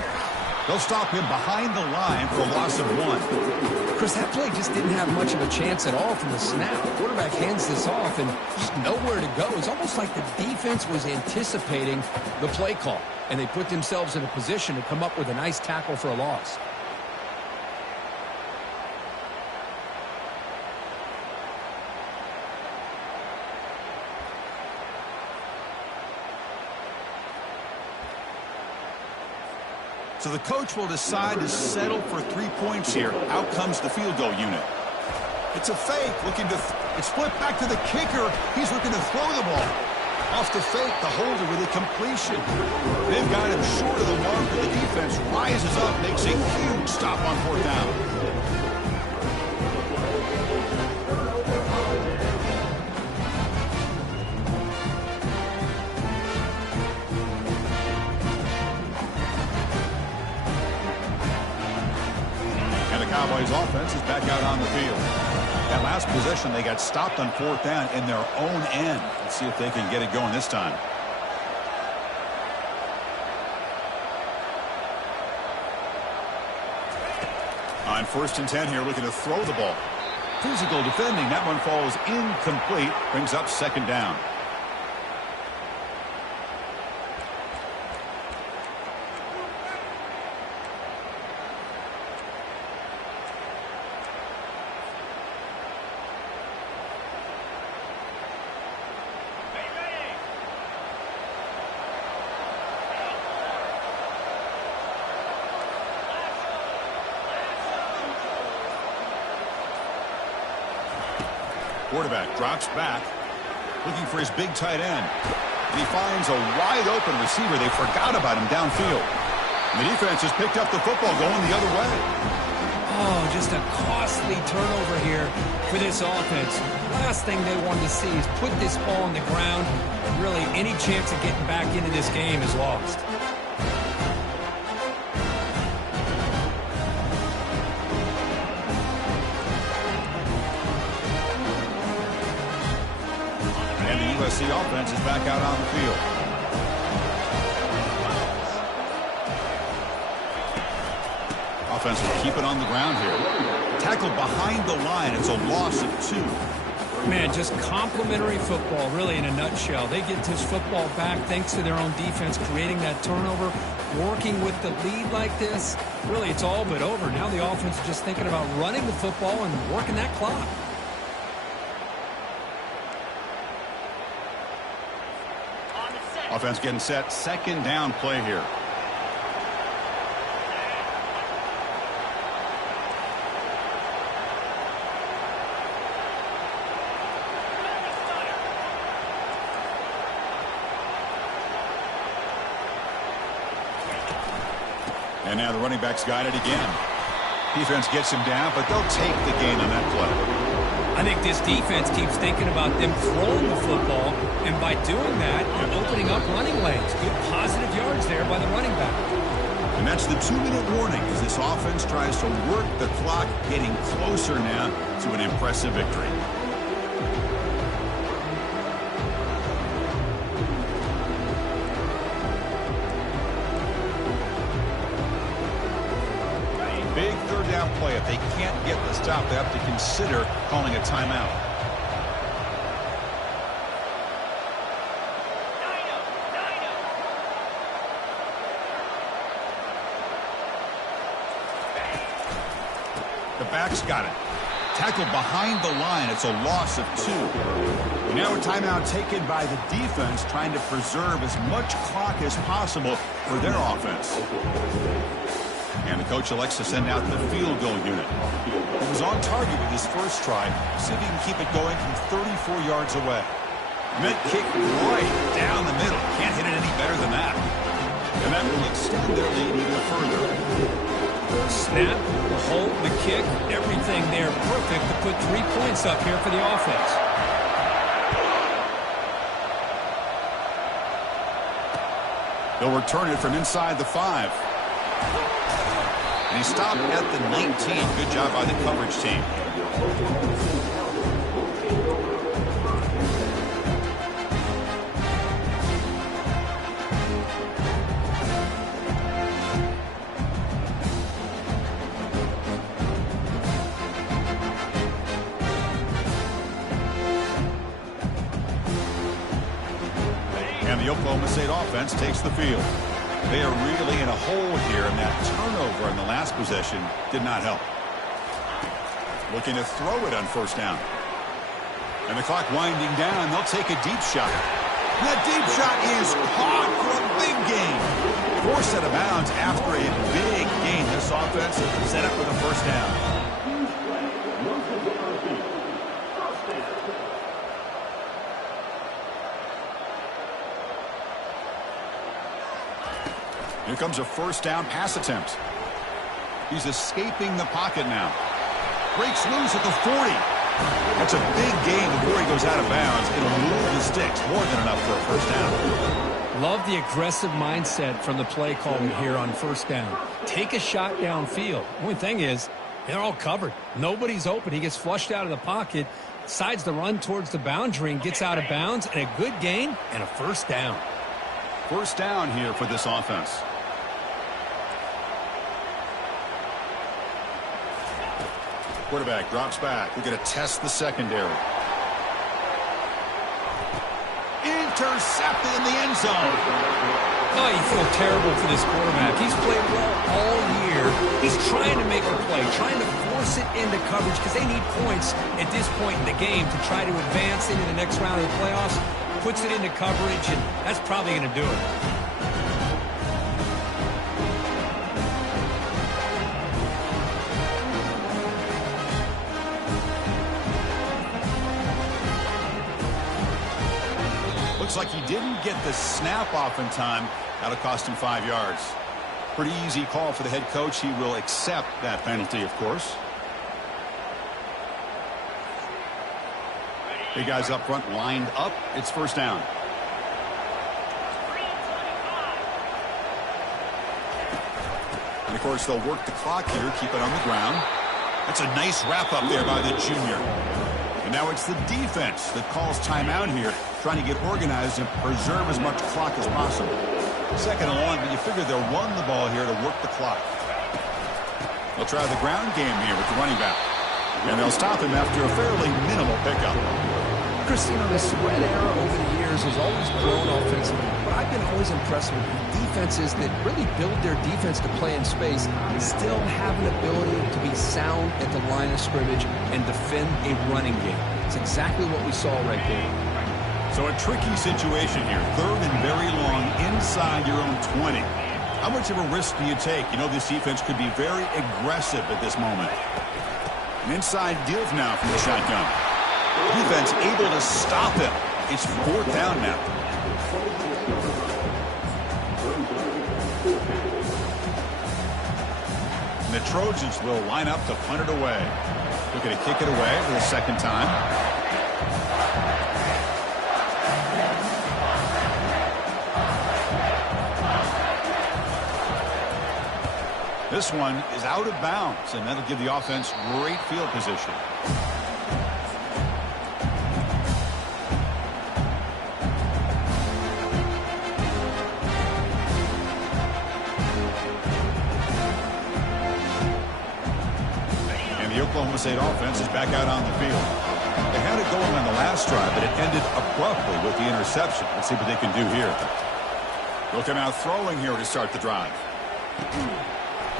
They'll stop him behind the line for a loss of 1. Chris, that play just didn't have much of a chance at all from the snap. The quarterback hands this off and just nowhere to go. It's almost like the defense was anticipating the play call, and they put themselves in a position to come up with a nice tackle for a loss. So the coach will decide to settle for 3 points here. Out comes the field goal unit. It's a fake, looking to it's flipped back to the kicker. He's looking to throw the ball. Off the fake, the holder with a completion. They've got him short of the mark, but the defense rises up, makes a huge stop on 4th down. Cowboys offense is back out on the field. That last possession, they got stopped on 4th down in their own end. Let's see if they can get it going this time. On 1st and 10 here, looking to throw the ball. Physical defending. That one falls incomplete. Brings up 2nd down. Quarterback drops back, looking for his big tight end. And he finds a wide-open receiver. They forgot about him downfield. And the defense has picked up the football going the other way. Oh, just a costly turnover here for this offense. Last thing they wanted to see is put this ball on the ground. And really, any chance of getting back into this game is lost. USC offense is back out on the field. Offense will keep it on the ground here. Tackled behind the line. It's a loss of 2. Man, just complimentary football, really, in a nutshell. They get this football back thanks to their own defense, creating that turnover, working with the lead like this. Really, it's all but over. Now the offense is just thinking about running the football and working that clock. Offense getting set. 2nd down play here. And now the running back's got it again. Defense gets him down, but they'll take the gain on that play. I think this defense keeps thinking about them throwing the football, and by doing that, they're opening up running lanes. Good positive yards there by the running back. And that's the 2-minute warning as this offense tries to work the clock, getting closer now to an impressive victory. Big 3rd down play. If they can't get the stop, they have to consider calling a timeout. The back's got it. Tackled behind the line. It's a loss of 2. Now a timeout taken by the defense, trying to preserve as much clock as possible for their offense. And the coach elects to send out the field goal unit. He was on target with his first try. See if he can keep it going from 34 yards away. And that kick right down the middle. Can't hit it any better than that. And that will extend their lead even further. Snap, the hold, the kick, everything there perfect to put 3 points up here for the offense. They'll return it from inside the 5. And he stopped at the 19. Good job by the coverage team. And the Oklahoma State offense takes the field. They are really in a hole here, and that turnover in the last possession did not help. Looking to throw it on first down. And the clock winding down, they'll take a deep shot. And that deep shot is caught for a big gain. Forced out of bounds after a big gain. This offense set up with a first down. Here comes a first down pass attempt. He's escaping the pocket now. Breaks loose at the 40. That's a big gain before he goes out of bounds. It'll move the sticks. More than enough for a first down. Love the aggressive mindset from the play caller here on first down. Take a shot downfield. Only thing is, they're all covered. Nobody's open. He gets flushed out of the pocket, decides to run towards the boundary and gets out of bounds, and a good gain and a first down. First down here for this offense. Quarterback drops back. We're going to test the secondary. Intercepted in the end zone. Oh, you feel terrible for this quarterback. He's played well all year. He's trying to make a play, trying to force it into coverage because they need points at this point in the game to try to advance into the next round of the playoffs. Puts it into coverage, and that's probably going to do it. Looks like he didn't get the snap off in time. That'll cost him 5 yards. Pretty easy call for the head coach. He will accept that penalty, of course. Big guys up front lined up. It's first down. And, of course, they'll work the clock here, keep it on the ground. That's a nice wrap-up there by the junior. And now it's the defense that calls timeout here, trying to get organized and preserve as much clock as possible. Second and long, but you figure they'll run the ball here to work the clock. They'll try the ground game here with the running back. And they'll stop him after a fairly minimal pickup. Christine, the spread era over the years has always grown offensively, but I've been always impressed with defenses that really build their defense to play in space and still have an ability to be sound at the line of scrimmage and defend a running game. It's exactly what we saw right there. So a tricky situation here. Third and very long inside your own 20. How much of a risk do you take? You know this defense could be very aggressive at this moment. An inside deal now from the shotgun. Defense able to stop him. It's fourth down now. And the Trojans will line up to punt it away. Looking to kick it away for the second time. This one is out of bounds, and that'll give the offense great field position. And the Oklahoma State offense is back out on the field. They had it going on the last drive, but it ended abruptly with the interception. Let's see what they can do here. Looking out throwing here to start the drive.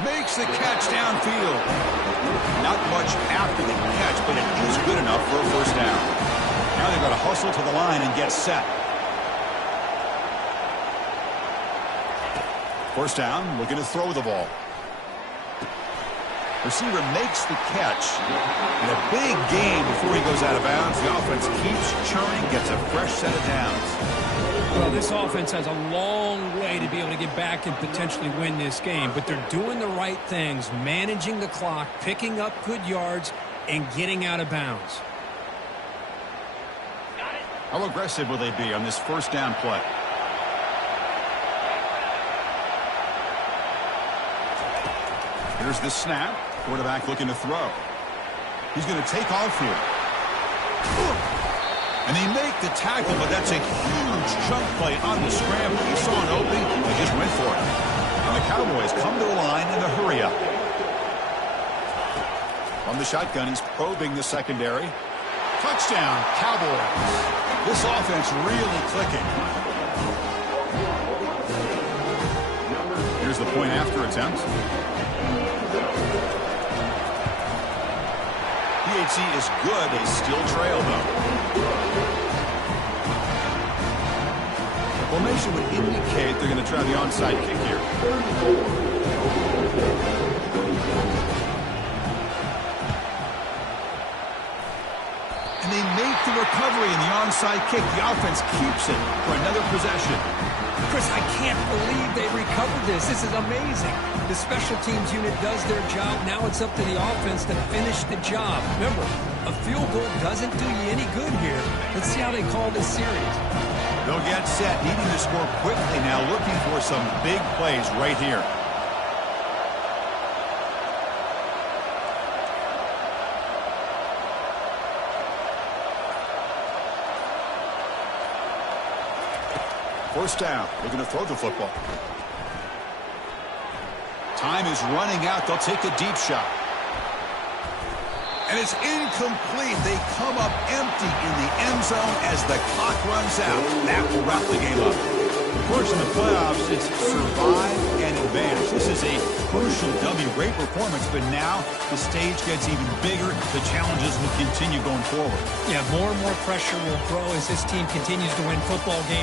Makes the catch downfield. Not much after the catch, but it is good enough for a first down. Now they've got to hustle to the line and get set. First down, looking to throw the ball. Receiver makes the catch. And a big gain before he goes out of bounds. The offense keeps churning, gets a fresh set of downs. Well, this offense has a long way to be able to get back and potentially win this game, but they're doing the right things, managing the clock, picking up good yards, and getting out of bounds. How aggressive will they be on this first down play? Here's the snap. Quarterback looking to throw. He's going to take off here. And they make the tackle, but that's a huge chunk play on the scramble. He saw an opening and just went for it. And the Cowboys come to the line in the hurry up. From the shotgun, he's probing the secondary. Touchdown, Cowboys. This offense really clicking. Here's the point after attempt. PHC is good. They still trail, though. Formation would indicate they're going to try the onside kick here. And they make the recovery in the onside kick. The offense keeps it for another possession. Chris, I can't believe they recovered this. This is amazing. The special teams unit does their job. Now it's up to the offense to finish the job. Remember, a field goal doesn't do you any good here. Let's see how they call this series. They'll get set, needing to score quickly now, looking for some big plays right here. First down, looking to throw the football. Time is running out. They'll take a deep shot. And it's incomplete. They come up empty in the end zone as the clock runs out. That will wrap the game up. Of course, in the playoffs, it's survive and advance. This is a crucial W. Great performance, but now the stage gets even bigger. The challenges will continue going forward. Yeah, more and more pressure will grow as this team continues to win football games.